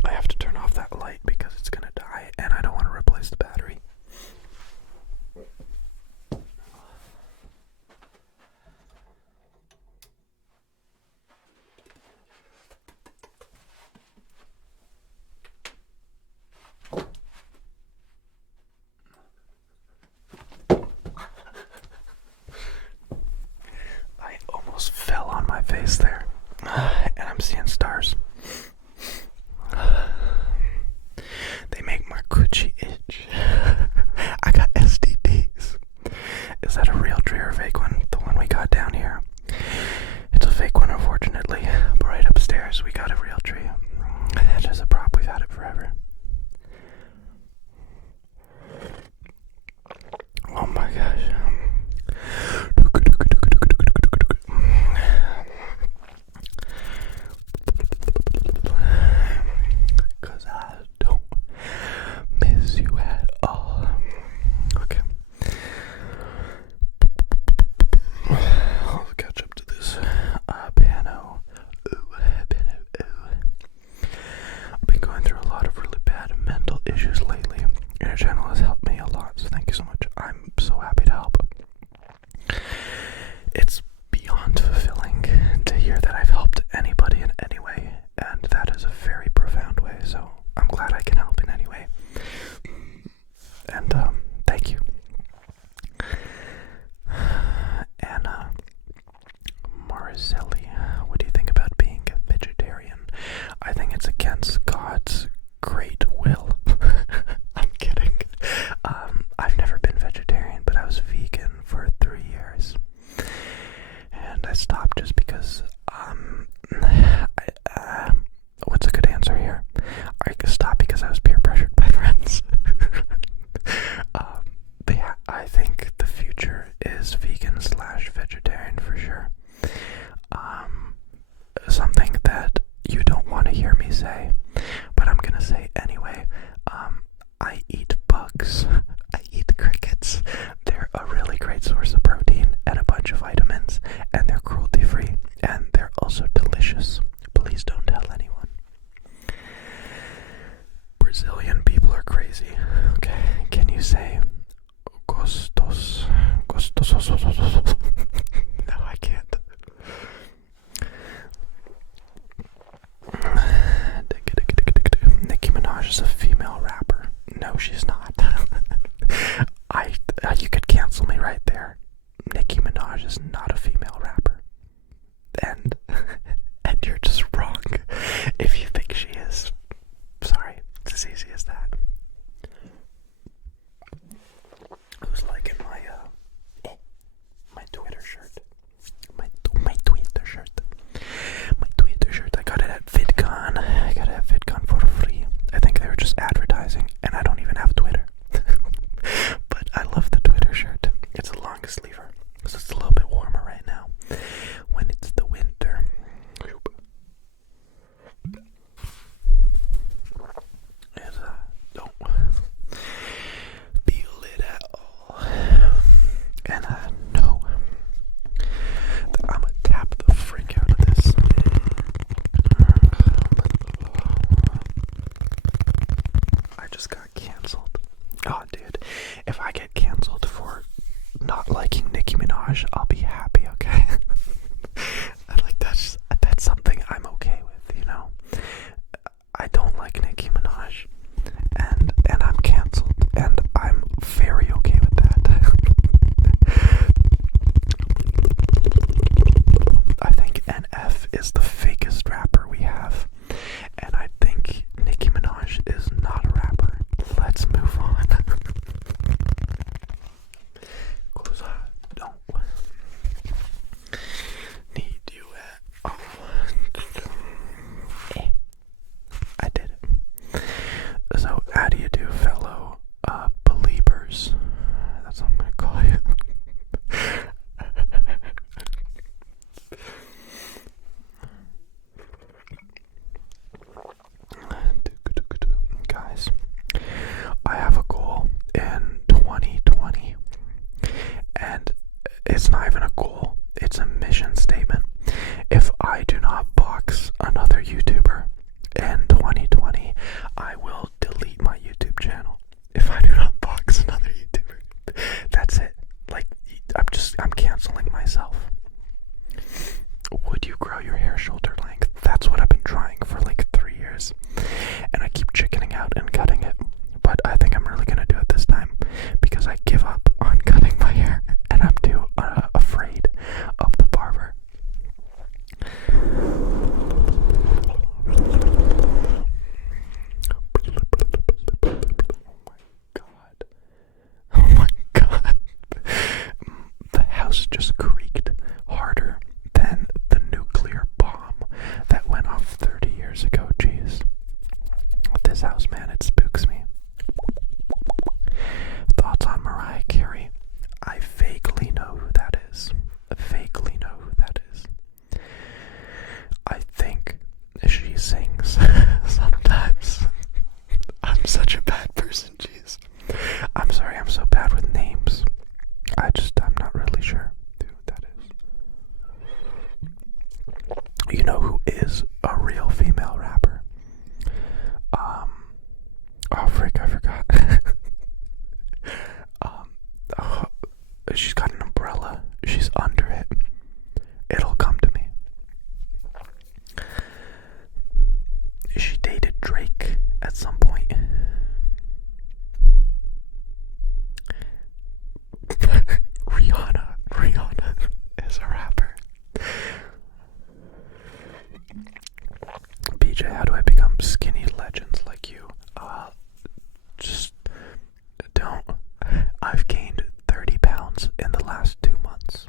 I have to turn off that light because it's gonna die, and I don't want to replace the battery. I almost fell on my face there, and I'm seeing stars. They make my coochie itch. I got STDs. Is that a real tree or a fake one? The one we got down here. It's a fake one, unfortunately. But right upstairs, we got a real tree. That is a prop. We've had it forever. Oh my gosh. Cause I don't miss you at all. Okay. I'll catch up to this. Pano. I've been going through a lot of really is vegan slash vegetarian for sure. Something that you don't want to hear me say, but I'm gonna say anyway. I eat bugs. I eat crickets. They're a really great source of protein and a bunch of vitamins, and they're cruelty free, and they're also delicious. Please don't tell anyone. Brazilian people are crazy. Okay, can you say gostos? No, I can't. Nicki Minaj is a female rapper. No, she's not. You could cancel me right there. Nicki Minaj is not a female rapper. And you're just wrong if you think she is. Sorry, it's as easy as that. It was like in my Twitter shirt. My Twitter shirt. My Twitter shirt. I got it at VidCon. I got it at VidCon for free. I think they were just advertising, and I don't even have Twitter. But I love the Twitter shirt. It's a long sleever, so it's a little bit warmer right now when it's the winter. Don't feel it at all. And I know that I'm gonna tap the freak out of this. I just got canceled. Oh, dude. If I get canceled for not liking Nicki Minaj, I'll be happy, okay? That's something I'm okay with, you know? I don't like Nicki Minaj, and I'm canceled, and I'm very okay with that. I think NF is the fakest rapper we have, and I think Nicki Minaj is not a rapper. Let's move on. Cause I don't need you at all. I did it. So, how do you do, fellow believers? That's what I'm gonna call you. Guys, I have a goal in 2020, and it's not even a goal, it's a mission statement. If I do not box another YouTuber in 2020, I will delete my YouTube channel. If I do not box another YouTuber, that's it. Like, I'm canceling myself. Would you grow your hair shoulder length? That's what I've been trying for like 3 years, and I keep chickening out and cutting it. But I think I'm really gonna do it this time because I give up on cutting my hair, and I'm too afraid of the barber. Oh my god. The house just creaked harder than the nuclear bomb that went off 30 years ago. Jeez. This house, man, it spooks me. Thoughts on Mariah Carey? I vaguely know who that is. I think she sings sometimes. I'm such a bad person, jeez. I'm sorry, I'm so bad with names. I'm not really sure who that is. You know who is a real female rapper? Oh frick, I forgot. She's got an umbrella. She's under it. It'll come to me. She dated Drake at some point. Rihanna is a rapper. BJ, how do I become skinny legends like you? Just don't. I've gained 30 pounds in the last 2 months.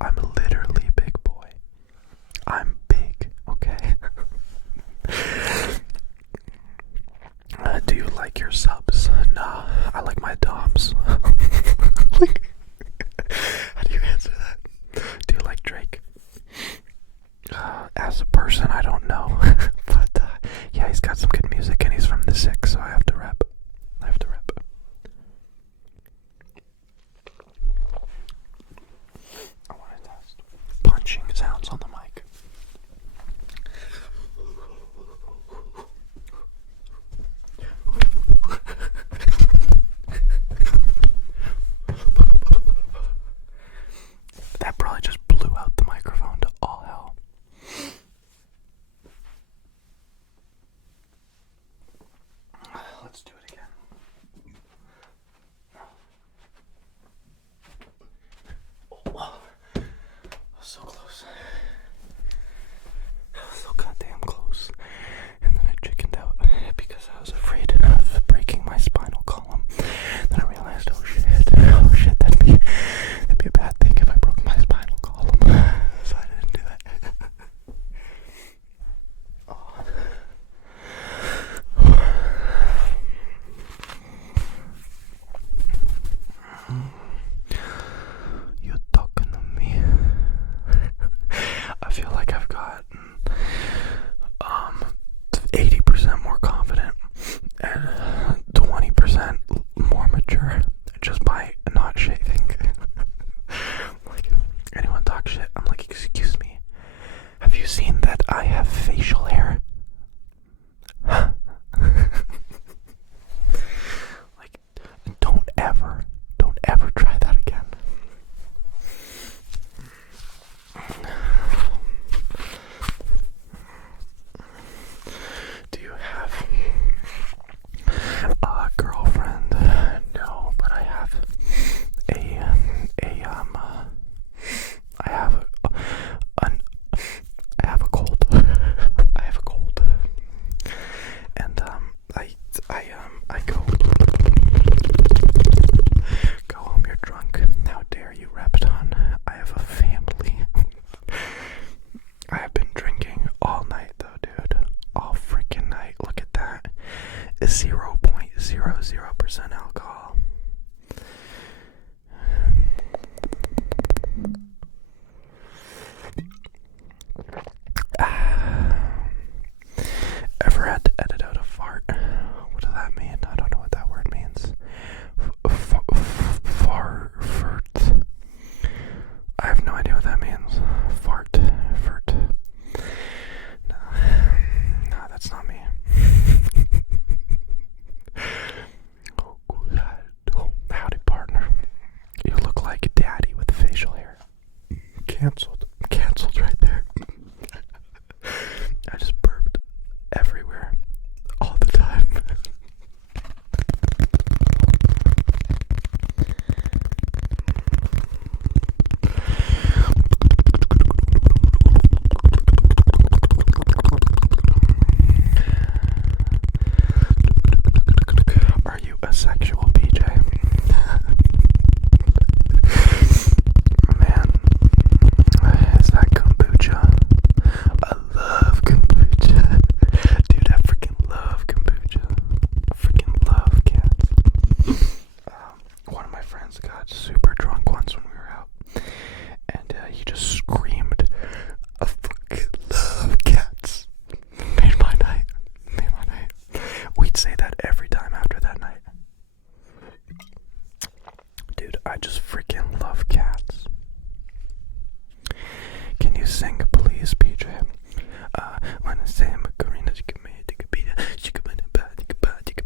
I'm Cancelled. Cancelled right there. I just burped everywhere. All the time. Are you a sexual PJ? Man, is that kombucha? I love kombucha. Dude, I freaking love kombucha. I freaking love cats. One of my friends got super drunk once when we were out, and he just screamed, I fucking love cats. Made my night. Made my night. We'd say that every time after that night. Dude, I just freaking love cats. Can you sing, please, PJ? When I say Macarena, she can make it be she can make it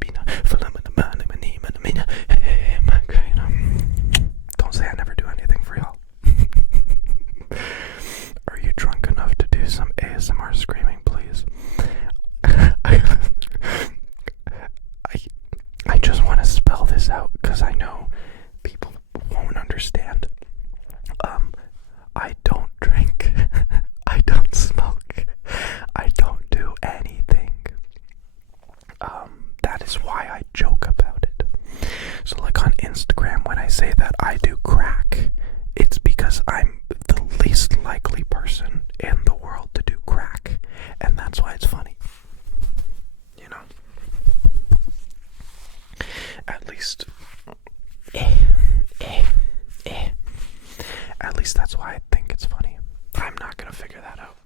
be Don't say I never do anything for y'all. Are you drunk enough to do some ASMR screaming, please? I just want to spell this out because I know people won't understand. I don't drink. I don't smoke. I don't do anything. That is why I joke about it. So like on Instagram when I say that I do crack, it's because I'm the least likely person in the world to do crack. And that's why it's funny. You know? At least that's why I think it's funny. I'm not gonna figure that out.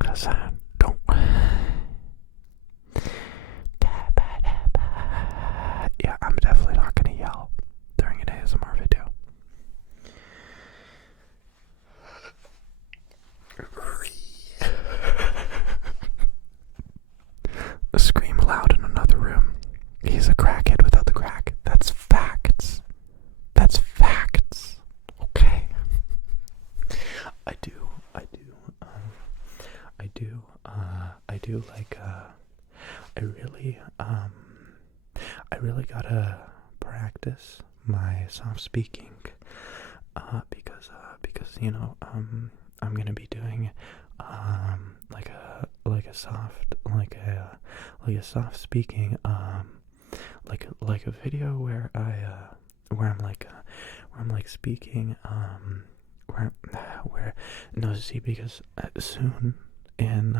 Cause I don't. Yeah, I'm definitely not gonna yell during an ASMR video. Scream loud in another room. He's a crackhead without the crack. That's facts. That's facts. Okay. I really gotta practice my soft speaking, because you know, I'm gonna be doing, like a soft speaking, like a video where I'm speaking, because soon, and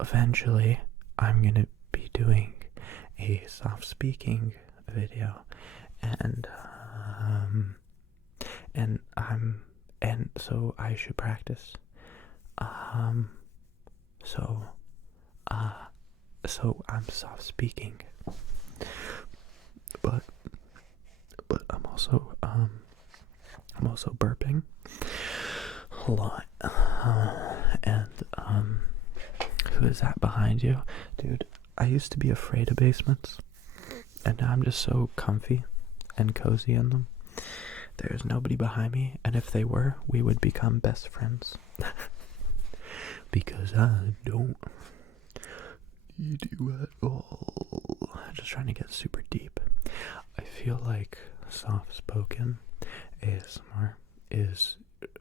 eventually I'm gonna be doing a soft speaking video, and so I should practice. So I'm soft speaking, but I'm also burping a lot, and who is that behind you? Dude, I used to be afraid of basements, and now I'm just so comfy and cozy in them. There's nobody behind me, and if they were, we would become best friends. Because I don't need you at all. I'm just trying to get super deep. I feel like soft-spoken ASMR is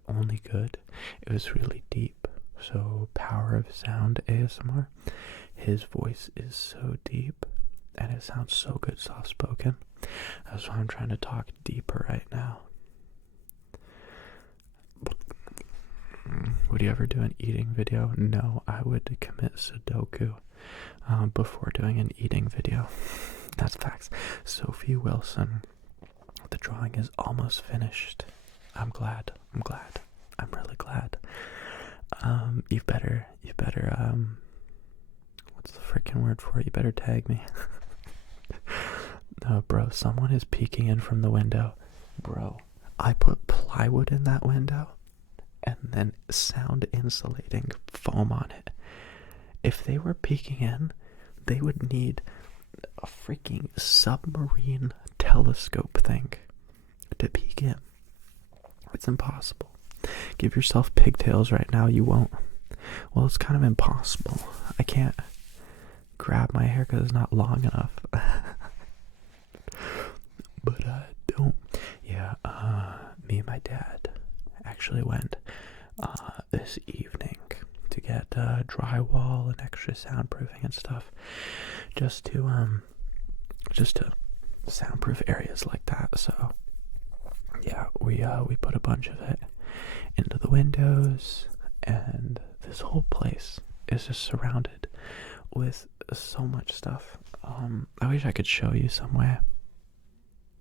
only good if it's really deep. So Power of Sound ASMR, his voice is so deep and it sounds so good soft-spoken. That's why I'm trying to talk deeper right now. Would you ever do an eating video? No, I would commit Sudoku before doing an eating video. That's facts. Sophie Wilson, the drawing is almost finished. I'm glad. I'm really glad. You better, what's the freaking word for it? You better tag me. No, bro, someone is peeking in from the window. Bro, I put plywood in that window and then sound insulating foam on it. If they were peeking in, they would need a freaking submarine telescope thing to peek in. It's impossible. Give yourself pigtails right now, you won't. Well, it's kind of impossible. I can't grab my hair because it's not long enough. But don't. Yeah, me and my dad actually went this evening to get drywall and extra soundproofing and stuff, just to soundproof areas like that. So yeah, we put a bunch of it into the windows, and this whole place is just surrounded with so much stuff. I wish I could show you somewhere.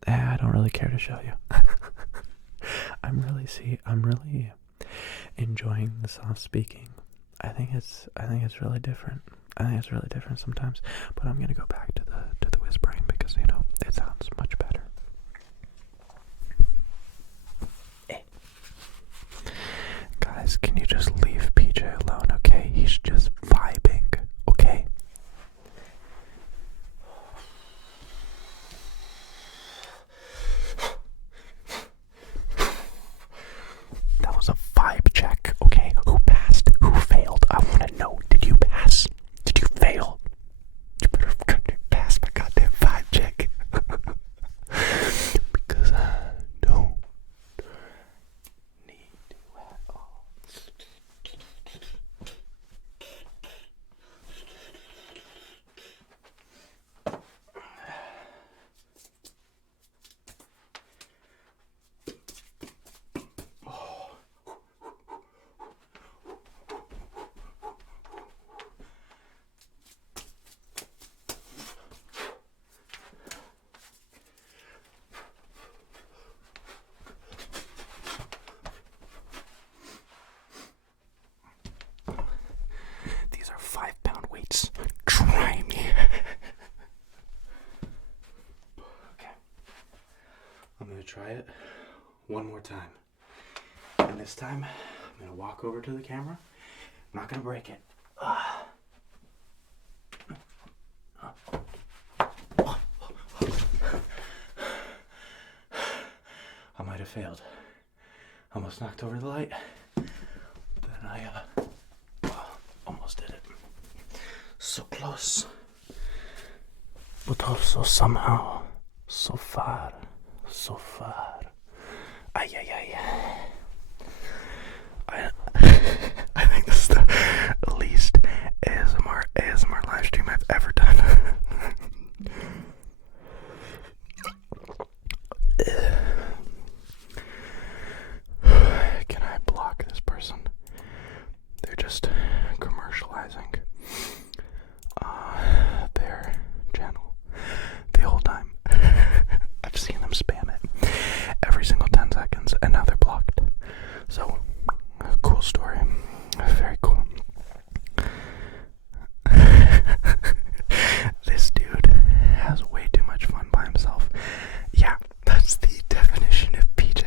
I don't really care to show you. I'm really enjoying the soft speaking. I think it's really different. I think it's really different sometimes. But I'm gonna go back to the whispering because it sounds much better. Hey. Guys, can you just leave PJ alone, okay? He's just vibing, okay? That was a vibe check, okay? Who passed? Who failed? I want to know. Did you pass? Did you fail? You better pass my goddamn vibe check. Because I don't need to at all. These are 5-pound weights. Try me. Okay. I'm gonna try it one more time. And this time, I'm gonna walk over to the camera. I'm not gonna break it. I might have failed. Almost knocked over the light. Then I almost did it. So close. But also somehow so far. So far. Ay, ay, ay. I think this is the least ASMR live stream I've ever done. Can I block this person? They're just commercializing their channel the whole time. I've seen them spam it every single 10 seconds, and now they're blocked. So, cool story. Very cool. This dude has way too much fun by himself. Yeah, that's the definition of PJ.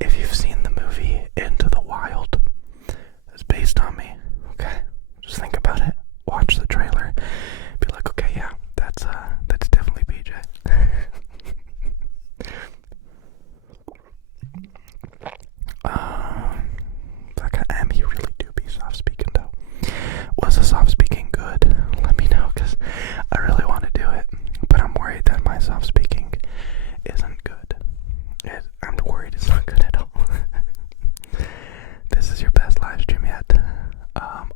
If you've seen the movie Into the Wild, it's based on me. Okay, just think about it. Watch the trailer. Be like, okay, yeah, that's definitely PJ. You really do be soft speaking though. Was the soft speaking good? Let me know, because I really want to do it, but I'm worried that my soft speaking isn't good. I'm worried it's not good at all. This is your best live stream yet.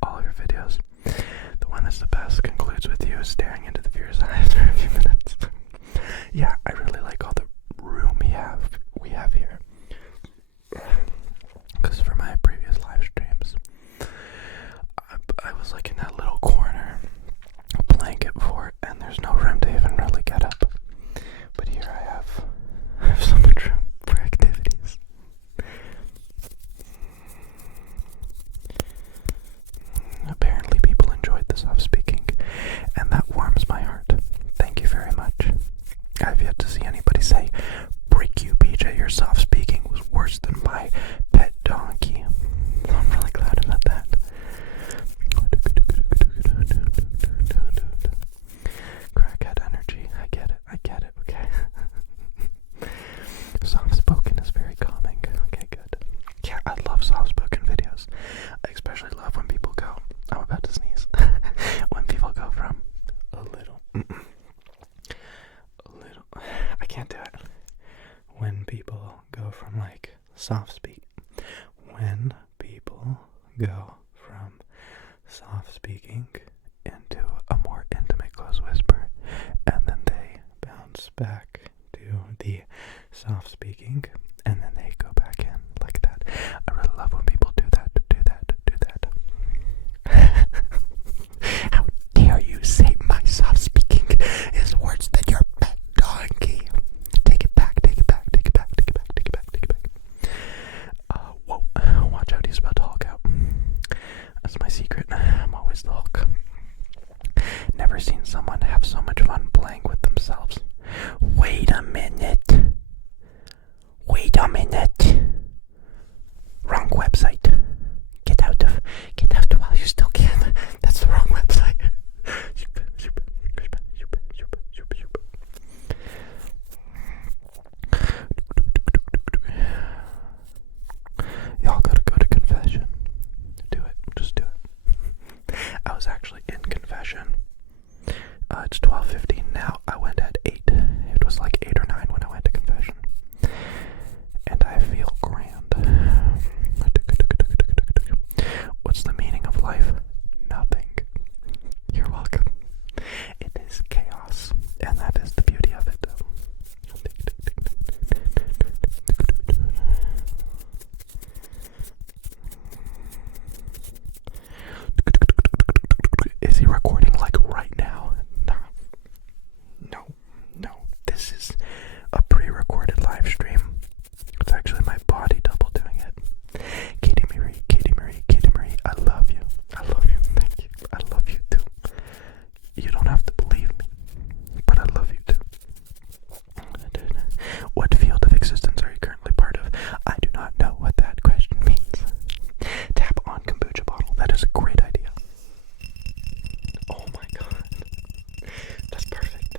All of your videos. The one that's the best concludes with you staring into the viewer's eyes for a few minutes. Yeah, I really like all the room we have here. Because for my previous live streams, I was like in that little corner, a blanket fort, and there's no room to even really get up. But here I have so much room for activities. Apparently people enjoyed the soft speaking, and that warms my heart. Thank you very much. I've yet to see anybody say, "Break you, PJ, your soft speaking was worse than my pet donkey." I'm really glad about that. Crackhead energy. I get it, okay. Soft spoken is people go from like soft speak, when people go from soft speaking into a more intimate close whisper, and then they bounce back to the soft speaking, and then they go back in like that. I really love when people do that. How dare you say my soft speaking is worse than your pet donkey? Take it back. Whoa, watch out, he's about to Hulk out. That's my secret. I'm always the Hulk. Never seen someone have so much fun playing with themselves. Wait a minute. Wrong website. Get out while you still can. That's the wrong website. Y'all gotta go to confession. Do it. Just do it. I was actually in confession. It's 12:15 now. I went at 8. It was like 8 or 9 when I went to confession. And I feel grand. What's the meaning of life? Nothing. You're welcome. It is chaos. And that is the beauty of it. Is he recording like right now? No. This is a pre-recorded live stream. It's actually my body double doing it. Katie Marie, I love you. Thank you. I love you too. You don't have to believe me, but I love you too. What field of existence are you currently part of? I do not know what that question means. Tap on kombucha bottle. That is a great idea. Oh my god. That's perfect.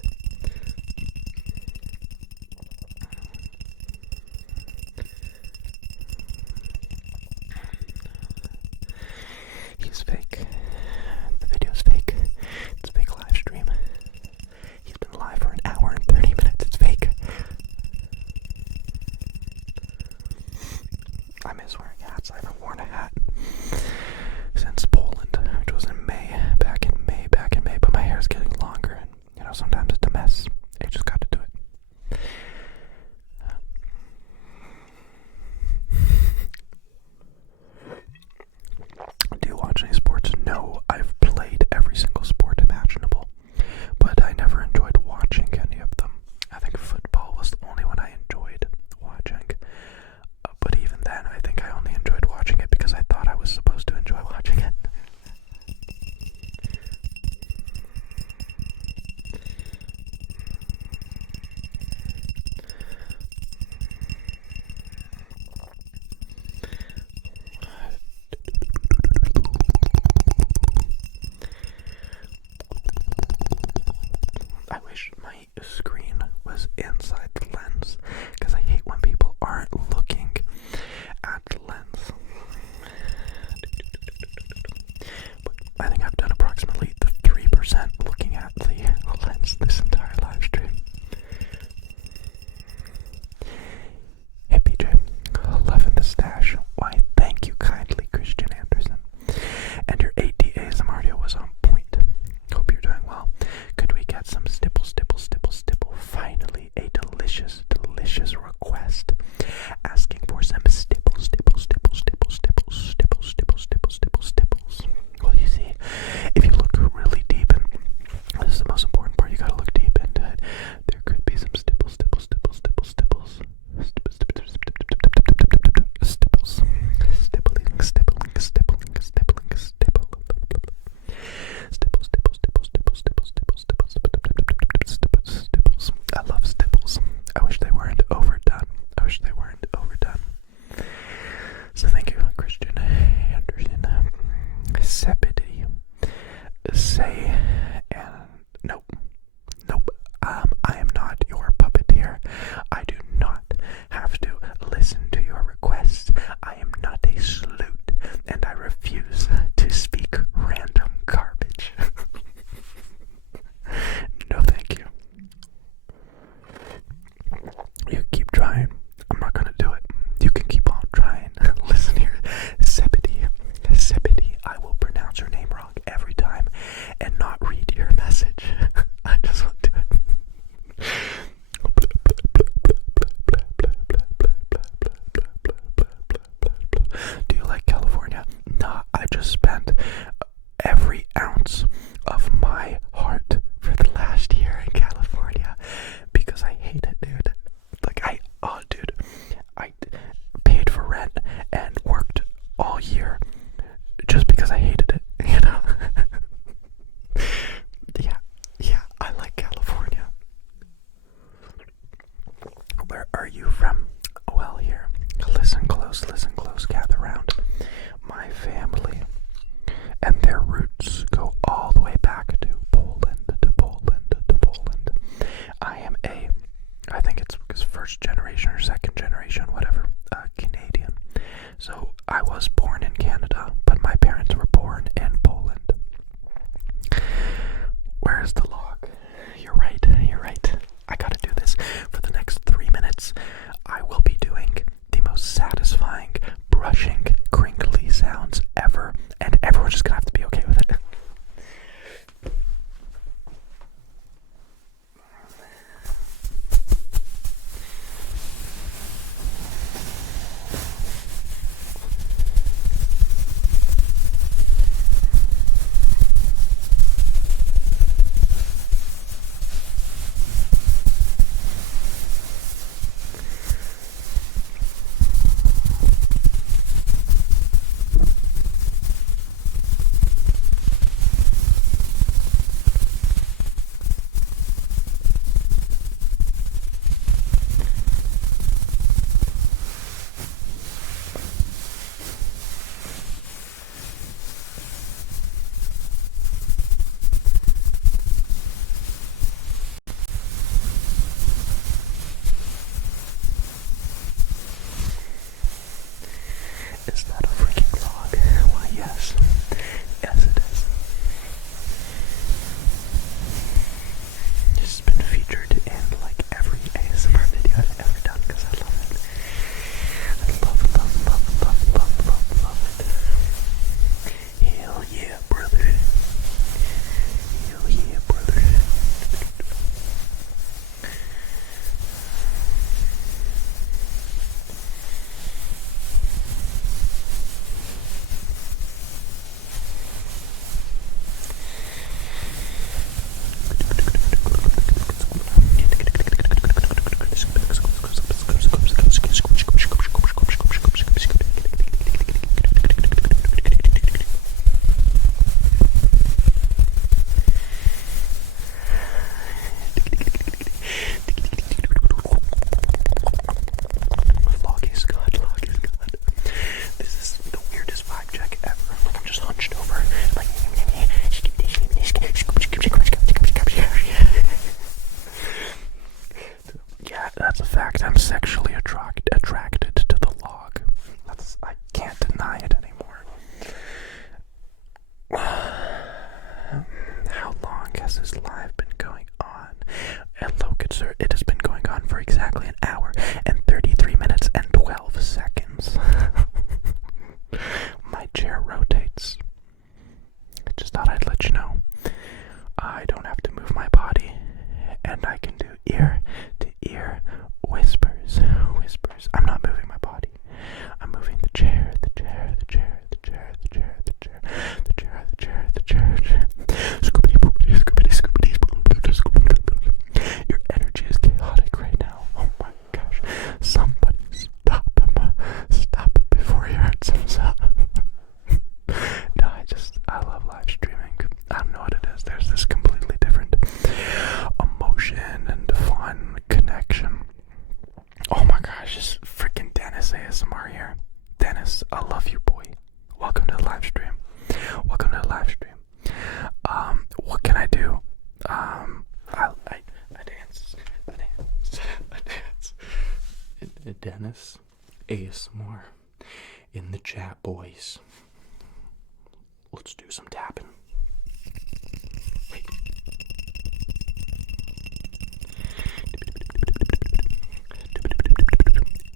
He's fake. The video's fake. It's a fake live stream. He's been live for an hour and 30 minutes. It's fake. I miss wearing hats. I haven't worn a hat since Poland, which was in May, back in May, but my hair's getting longer, and sometimes it's a mess. I just got to do it. Do you watch any sports? No, I've played every single sport imaginable, but I never enjoyed watching any of them. I think football was the only one I enjoyed watching. But even then, I think I only enjoyed watching it because I thought I was supposed to enjoy watching it. I wish my screen was inside the lens, because I hate when people aren't looking at the lens. But I think I've done approximately the 3% looking at the lens this entire live stream. Hey PJ, loving the stash. Why, thank you kindly, Christian Anderson. And your 8D ASMR audio was on point. Hope you're doing well. Could we get some stipple? Finally, a delicious request. Asking for some stipples. Well, you see, if you look really deep, and this is the most important part, you gotta look deep into it, there could be some stipples. I love stipples. I wish they weren't overdone. So thank you, Christian Anderson. Sepidity. Say, and nope. I am not your puppeteer. I do not have to listen to your requests. I am not a sleuth, and I refuse to speak random garbage. No, thank you. You keep trying. just spent every ounce of my heart for the last year in California because I hate it, dude. Dude, I paid for rent and worked all year just because I hated it, you know? Yeah, I like California. Where are you from? Well, here, listen close, gather round. My family and their roots go all the way back to Poland. I think it's first generation or second generation, whatever, Canadian. So I was born in Canada, but my parents were born in Poland. Where's the log? You're right. I gotta do this for the next 3 minutes. I will be doing the most satisfying, brushing, crinkly sounds ever, and everyone's just gonna have to be okay with it. Is that a freaking log? Why, yes. Yes, it is. This has been featured in like every ASMR video I've ever done because I love it. I love it. Hell yeah, brother. Hell yeah, brother. Log is God. This is the weirdest vibe check ever. Like I'm just hunched over. Like yeah, that's a fact. I'm sexually attracted to the log. I can't deny it anymore. How long has this live been going on? Hello, good sir. It has been going on for exactly an hour and 33 minutes and 12 seconds. My chair rotates. I just thought I'd let you know. I don't have to move my body, and I can do ear to ear whispers. I'm not moving my body. I'm moving the chair. Your energy is chaotic right now. Oh my gosh. Somebody stop before he hurts himself. No, I love live streaming. I don't know what it is. There's this completely different emotion and fun connection. Oh my gosh, this freaking Dennis ASMR here. Dennis, I love you, boy. Welcome to the live stream. What can I do? I dance. Dennis ASMR in the chat, boys. Let's do some tapping. Wait.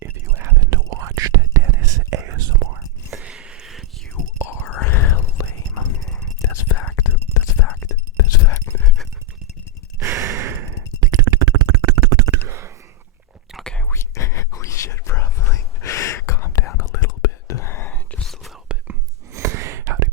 If you haven't watched Dennis ASMR, you are lame. That's fact. Okay, we should probably calm down a little bit. Just a little bit. Howdy,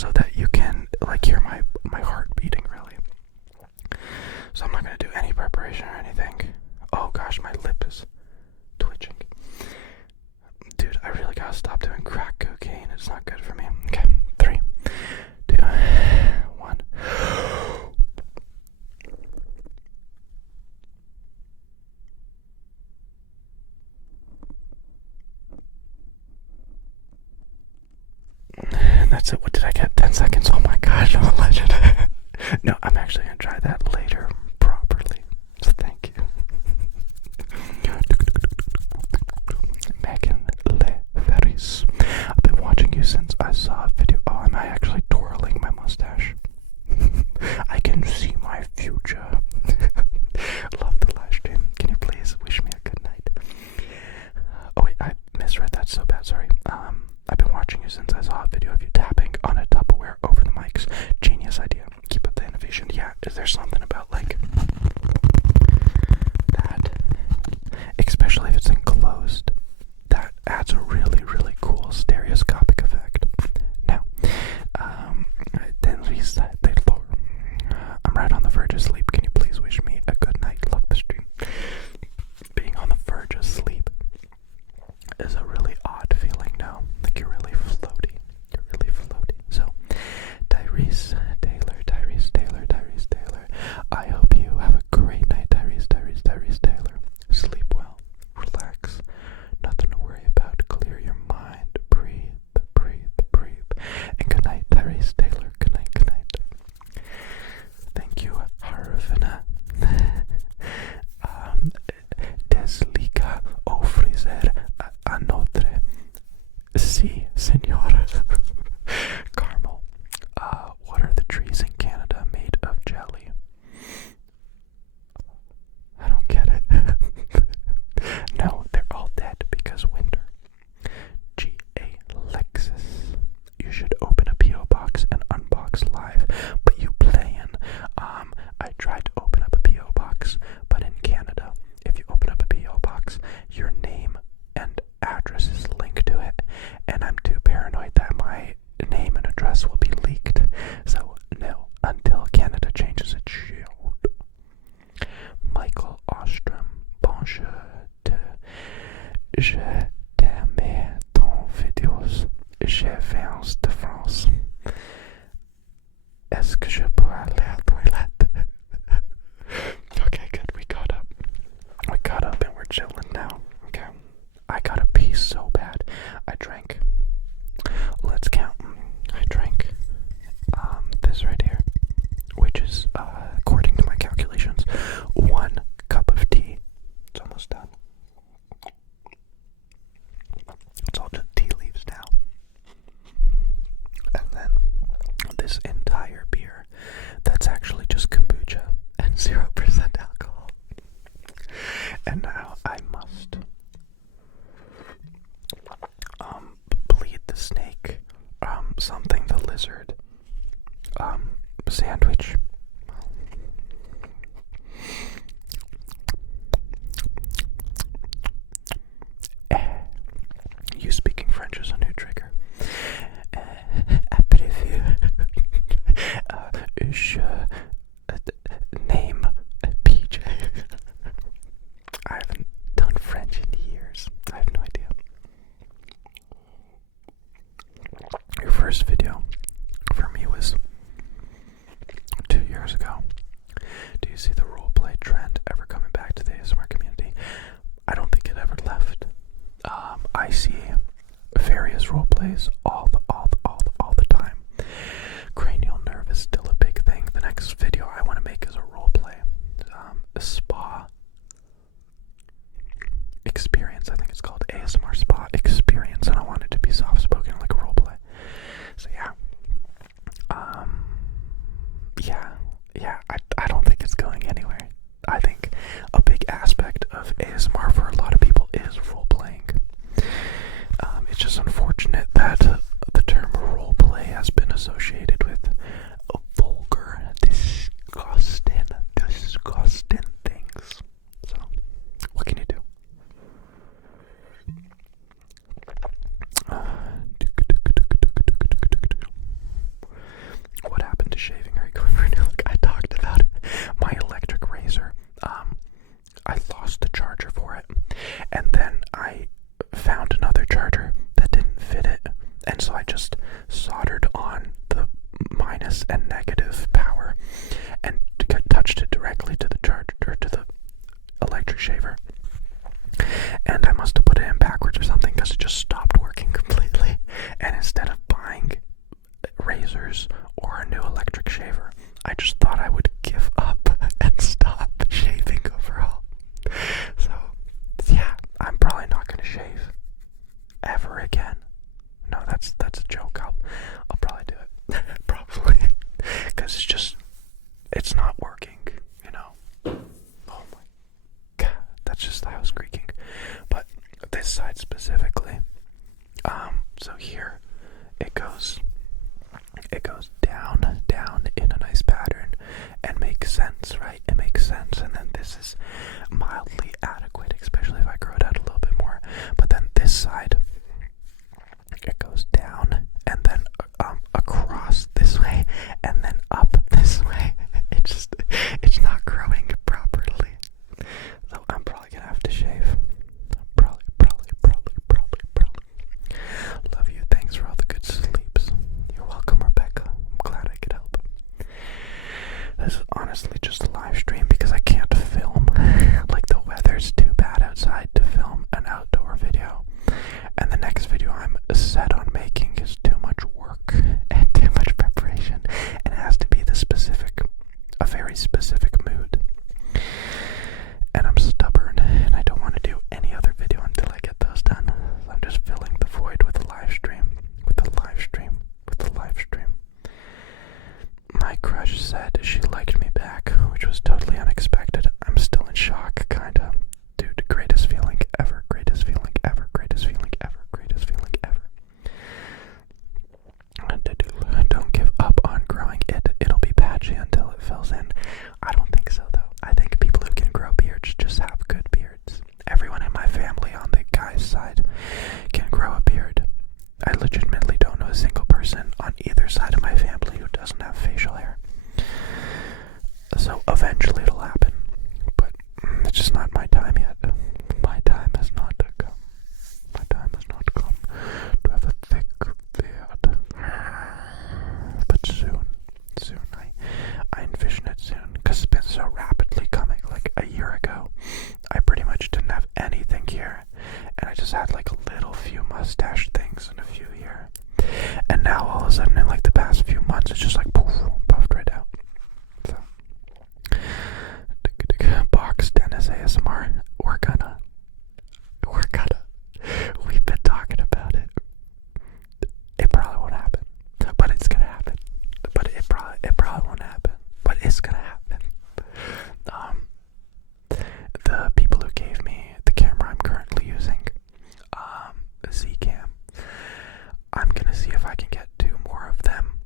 so that you can like hear my heart beating really. So I'm not gonna do any preparation or anything. Oh gosh, my lip is twitching. Dude, I really gotta stop doing crack cocaine. It's not good for me. Okay, 3, 2, 1. That's it. What did I get? 10 seconds. Oh my gosh, I'm a legend. No, I'm actually gonna try that later properly. So thank you. Megan Leveris. I've been watching you since I saw a video. Oh, am I actually twirling my mustache? I can see my future. Love the live stream. Can you please wish me a good night? Oh wait, I misread that so bad, sorry. I've been watching you since I saw a video of you tapping on a Tupperware over the mics. Genius idea. Keep up the innovation. Yeah, is there something about like that, especially if it's enclosed, that adds a really, really cool stereoscopic effect. Now, I'm right on the verge of sleep. Can you please wish me a good night? Love the stream. Being on the verge of sleep is a really odd feeling now. Like you're really floaty. You're really floaty. So, Tyrese Taylor. I hope you have a great night, Tyrese Taylor. Sleep well. Relax. Nothing to worry about. Clear your mind. Breathe. And good night, Tyrese Taylor. Good night. Thank you, Harvina. Desliga ofrecer a notre. Si, senor. Carmel. What are the trees in Canada made of jelly? I don't get it. No, they're all dead because winter. G.A. Lexus. You should open a P.O. box and unbox live, but you playin'. I tried to open up a P.O. box, but in Canada, if you open up a P.O. box, your name and address is linked to it, and I'm too paranoid that my name and address will be leaked. So, no, until Canada changes its shield. Michael Ostrom, bonjour, je t'aime ton vidéos, je viens de France. Est-ce que je peux aller à la toilette? Okay, good, we got up and we're chilling now. Okay, I gotta pee so bad. I drank, let's count. I drank this right here, which is, according to my calculations, 1 cup of tea. It's almost done. It's all just tea leaves now. And then this entire beer that's actually just kombucha and 0% alcohol. And now I must bleed the snake, something the lizard, sandwich. You speaking French is a new trigger. Après-vu, je name PJ. I haven't done French in years. I have no idea. Your first video for me was 2 years ago. Do you see the roleplay trend ever coming back to the ASMR community? I don't think it ever left. I see various roleplays all the time. Cranial nerve is still a big thing. The next video I want to make is a roleplay. A spa experience. I think it's called ASMR Spa Experience, and I want it to be soft spoken like a roleplay. So yeah. I don't think it's going anywhere. I think a big aspect of ASMR for a lot of people is role playing. It's just unfortunate that the term role play has been associated with vulgar, disgusting things. So, what can you do? and negative power and touched it directly to the charger, or to the electric shaver. And I must have put it in backwards or something, because it just stopped working completely. And instead of buying razors or a new electric shaver, I just thought I would give up and stop shaving overall. So yeah, I'm probably not gonna shave ever again. No, that's a joke. I'll probably do it. Probably. Because it's not working, you know. Oh my god, that's just the house creaking. But this side specifically, so here it goes down in a nice pattern and makes sense, right? It makes sense. And then this is mildly adequate, especially if I grow it out a little bit more. But then this side, it goes down and then across this way and then up this way. It's not growing properly. So I'm probably gonna have to shave. Probably. Love you. Thanks for all the good sleeps. You're welcome, Rebecca. I'm glad I could help. This is honestly just a live stream because I can't film. Like, the weather's too bad outside to film an outdoor video. And the next video I'm set on making is too much work and too much preparation. And it has to be a very specific mood. And I'm stubborn and I don't want to do any other video until I get those done. So I'm just filling the void with a live stream. My crush said she liked me back, which was totally unexpected. I'm still in shock, kinda. Dude, greatest feeling ever. Don't give up on growing it. It'll be patchy until it fills in. I don't think so, though. I think people who can grow beards just have good beards. Everyone in my family on the guy's side can grow a beard. I legitimately don't know a single person on either side of my family who doesn't have facial hair. So eventually it'll happen. But it's just not my time yet. My time has not come. To have a thick beard. But soon. I envision it soon, because it's been so rapidly coming. Like a year ago, I pretty much didn't have anything here, and I just had like a little few mustache things and a few here. And now all of a sudden, in like the past few months, it's just like poof, puffed right out. So, box Dennis ASMR. We've been talking about it. It probably won't happen, but it's gonna happen. But it probably won't happen, but it's gonna happen. The people who gave me the camera I'm currently using, Zcam, I'm gonna see if I can get 2 more of them,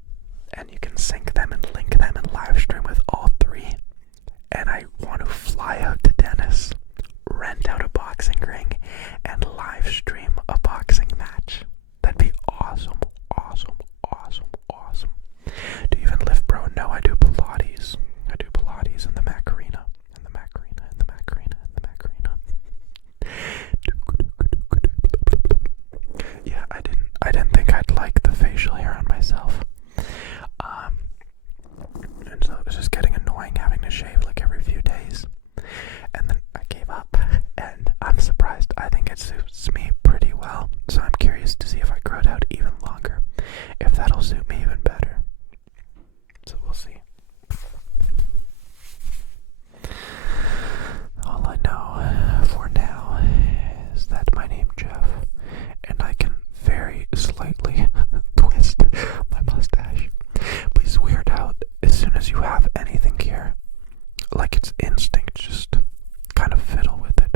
and you can sync them and link them and live stream with all 3. And I want to fly out to Dennis, rent out a boxing ring, and live stream a boxing match. That'd be awesome. Do you even lift, bro? No, I do Pilates. In the Macarena. Yeah, I didn't think I'd like the facial hair on myself. And so it was just getting annoying having to shave like every few days. And then I gave up, and I'm surprised. I think it suits me pretty well. So I'm curious to see if I grow it out even longer, if that'll suit me even better. So we'll see. All I know for now is that my name's Jeff, and I can very slightly twist my mustache. Please weird out as soon as you have anything here. Like it's instinct, just kind of fiddle with it.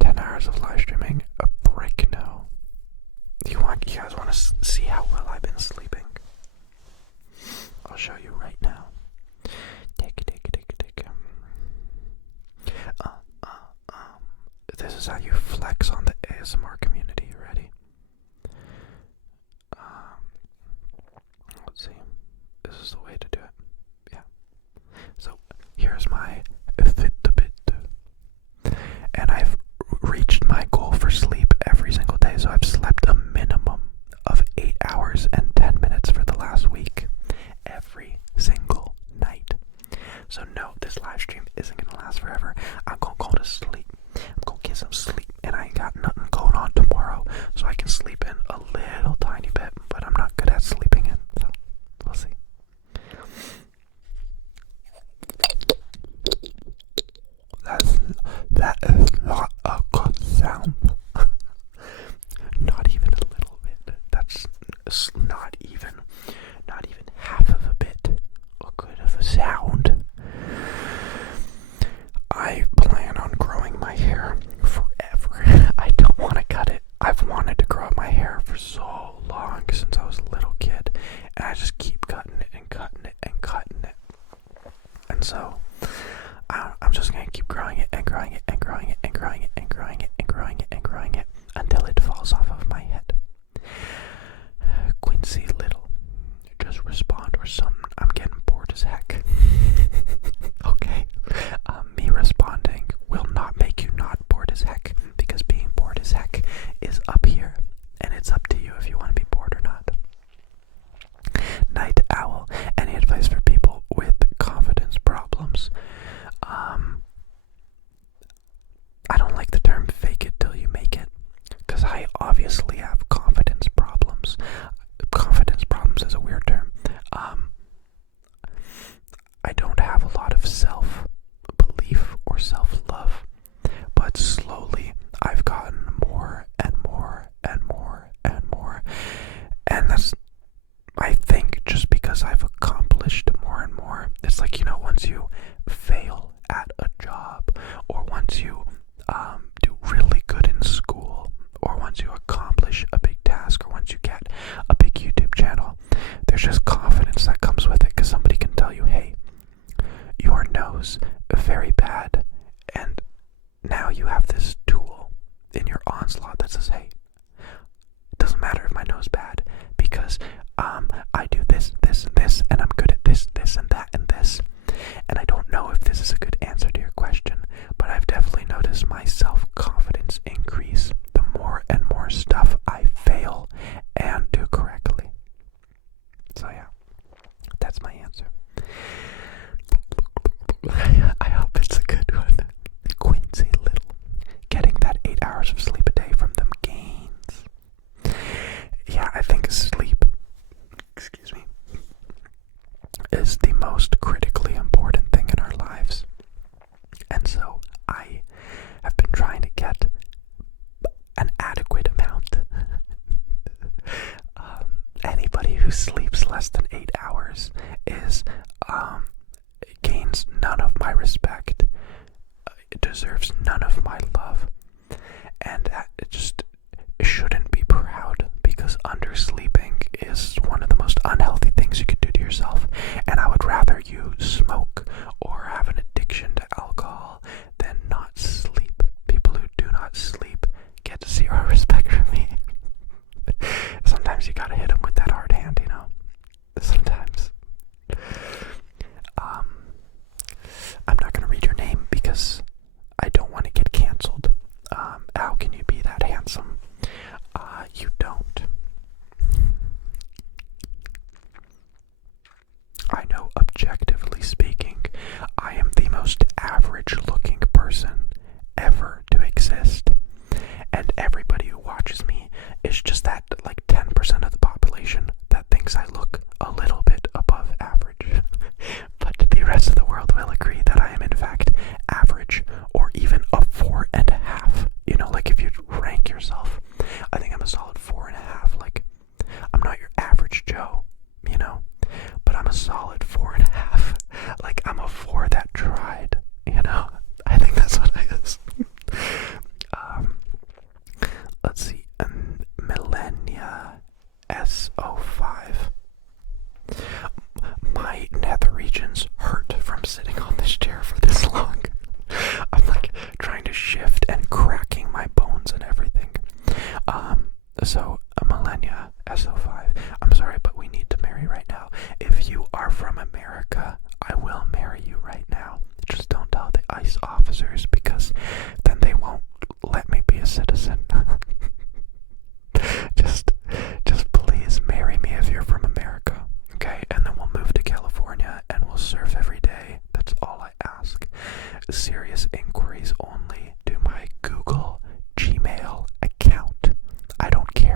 10 hours of live streaming, a break now. You guys want to see how well I've been sleeping? I'll show you right now. Take. This is how you flex on the ASMR community. You ready? Let's see. This is the way to do it. Yeah. So here's my Fitbit, and I've reached my goal for sleep every single day. So I've slept a minimum of 8 hours and I can sleep in a little tiny bit, but I'm not good at sleeping in, so we'll see. That is not a good sound. Not even a little bit. That's not even half of a bit good of a sound. I plan on growing my hair forever. I don't want to cut it. I've wanted to grow my hair for so long, since I was a little kid, and I just keep cutting it and cutting it and cutting it. And so I'm just gonna keep growing it and growing it and growing it and growing it and growing it and growing it and growing it until it falls off of my head. Quincy Little, just respond or something. I'm getting bored as heck. Okay, me responding will not make you not bored as heck, because being bored as heck is up here, and it's up to you if you want to be bored or not. Night Owl, any advice for people with confidence problems? I don't like the term fake it till you make it, because I obviously have confidence problems. Confidence problems is a weird term. I don't have a lot of self-belief or self-love, but slowly I've gotten more and more and more and more, and that's, I think, just because I've accomplished more and more. It's like, once you fail at a job, or once you do really good in school, or once you accomplish a big task, or once you get a big YouTube channel, there's just confidence that comes with it, because somebody can tell you, hey, your nose very bad, and now you have this tool in your onslaught that says, hey, it doesn't matter if my nose bad, because I do this, this, and this, and I'm good at this, this, and that, and this. And I don't know if this is a good answer to your question, but I've definitely noticed my self-confidence increase the more and more stuff I fail and do correctly. So yeah, that's my answer. I hope it's a good one. Quincy Little, getting that 8 hours of sleep a day from them gains. Yeah, I think sleep, is the most critically important thing in our lives. And so I have been trying to get an adequate amount. Anybody who sleeps less than 8 hours gains none of my respect. It deserves none of my love. And it just shouldn't be proud, because undersleeping is one of the most unhealthy things you could do to yourself. And I would rather you smoke or have an addiction to alcohol than not sleep. People who do not sleep get zero respect from me. Sometimes you gotta hit them with that hard hand, Sometimes. I'm not gonna read your name because I don't want to get canceled. How can you be that handsome? You don't. I know, objectively speaking, I am the most average looking person ever to exist. And everybody who watches me is just that, like, 10% of the population that thinks I look a little bit above average. But the rest of the world will agree that I am in fact average, or even a 4.5. Like, if you rank yourself, I think I'm a solid 4.5. Like, I'm not your average Joe, but I'm a solid 4.5. Like, I'm a 4 that tried, I think that's what I is. Let's see, Millennia S05. My nether regions hurt from sitting on this chair for this long. I'm like trying to shift and cracking my bones and everything. So Millennia S05, I'm sorry, but we need to marry right now. If you are from America, I will marry you right now. Just don't tell the ICE officers, because then they won't let me be a citizen. Just please marry me if you're from America, okay? And then we'll move to California and we'll surf every day. That's all I ask. Serious inquiries only to my Google Gmail account. I don't care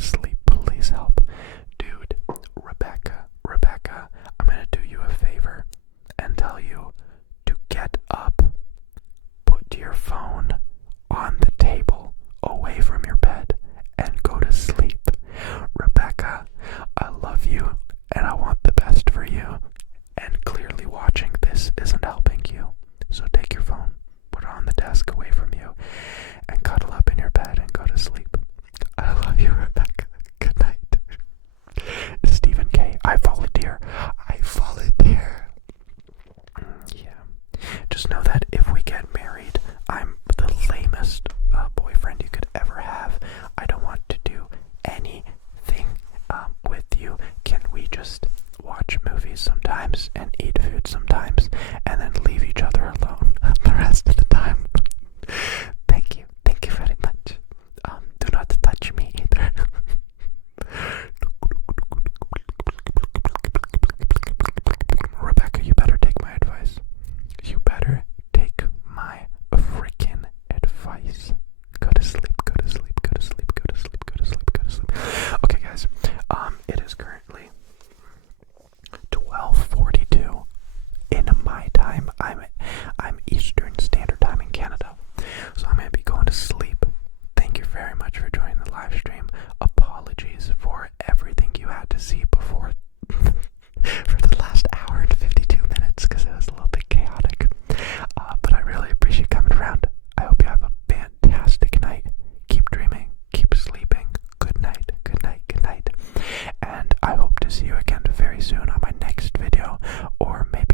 to sleep. Please help. Dude, Rebecca, I'm gonna do you a favor and tell you to get up, put your phone on the table away from your bed, and go to sleep. Rebecca, I love you and I want the best for you, and clearly watching this isn't helping you. So take your phone, put it on the desk away from you, and cuddle up in your bed and go to sleep. I love you, Rebecca. Good night. Stephen K. I volunteer. Yeah. Just know that if we get married, I'm the lamest boyfriend you could ever have. I don't want to do anything with you. Can we just watch movies sometimes and eat food sometimes and then leave each other alone the rest of the time? Thank you very much. Do not touch me either. Rebecca, you better take my advice. You better take my freaking advice. Go to sleep, go to sleep, go to sleep, go to sleep, go to sleep, go to sleep. Okay, guys. It is currently 12:42 in my time. I'm Eastern Standard Time in Canada. So I'm gonna be going to sleep. Thank you very much for joining the live stream. Apologies for everything you had to see before for the last hour and 52 minutes because it was a little bit chaotic. But I really appreciate coming around. I hope you have a fantastic night. Keep dreaming, keep sleeping. Good night, good night, good night. And I hope to see you again very soon on my next video, or maybe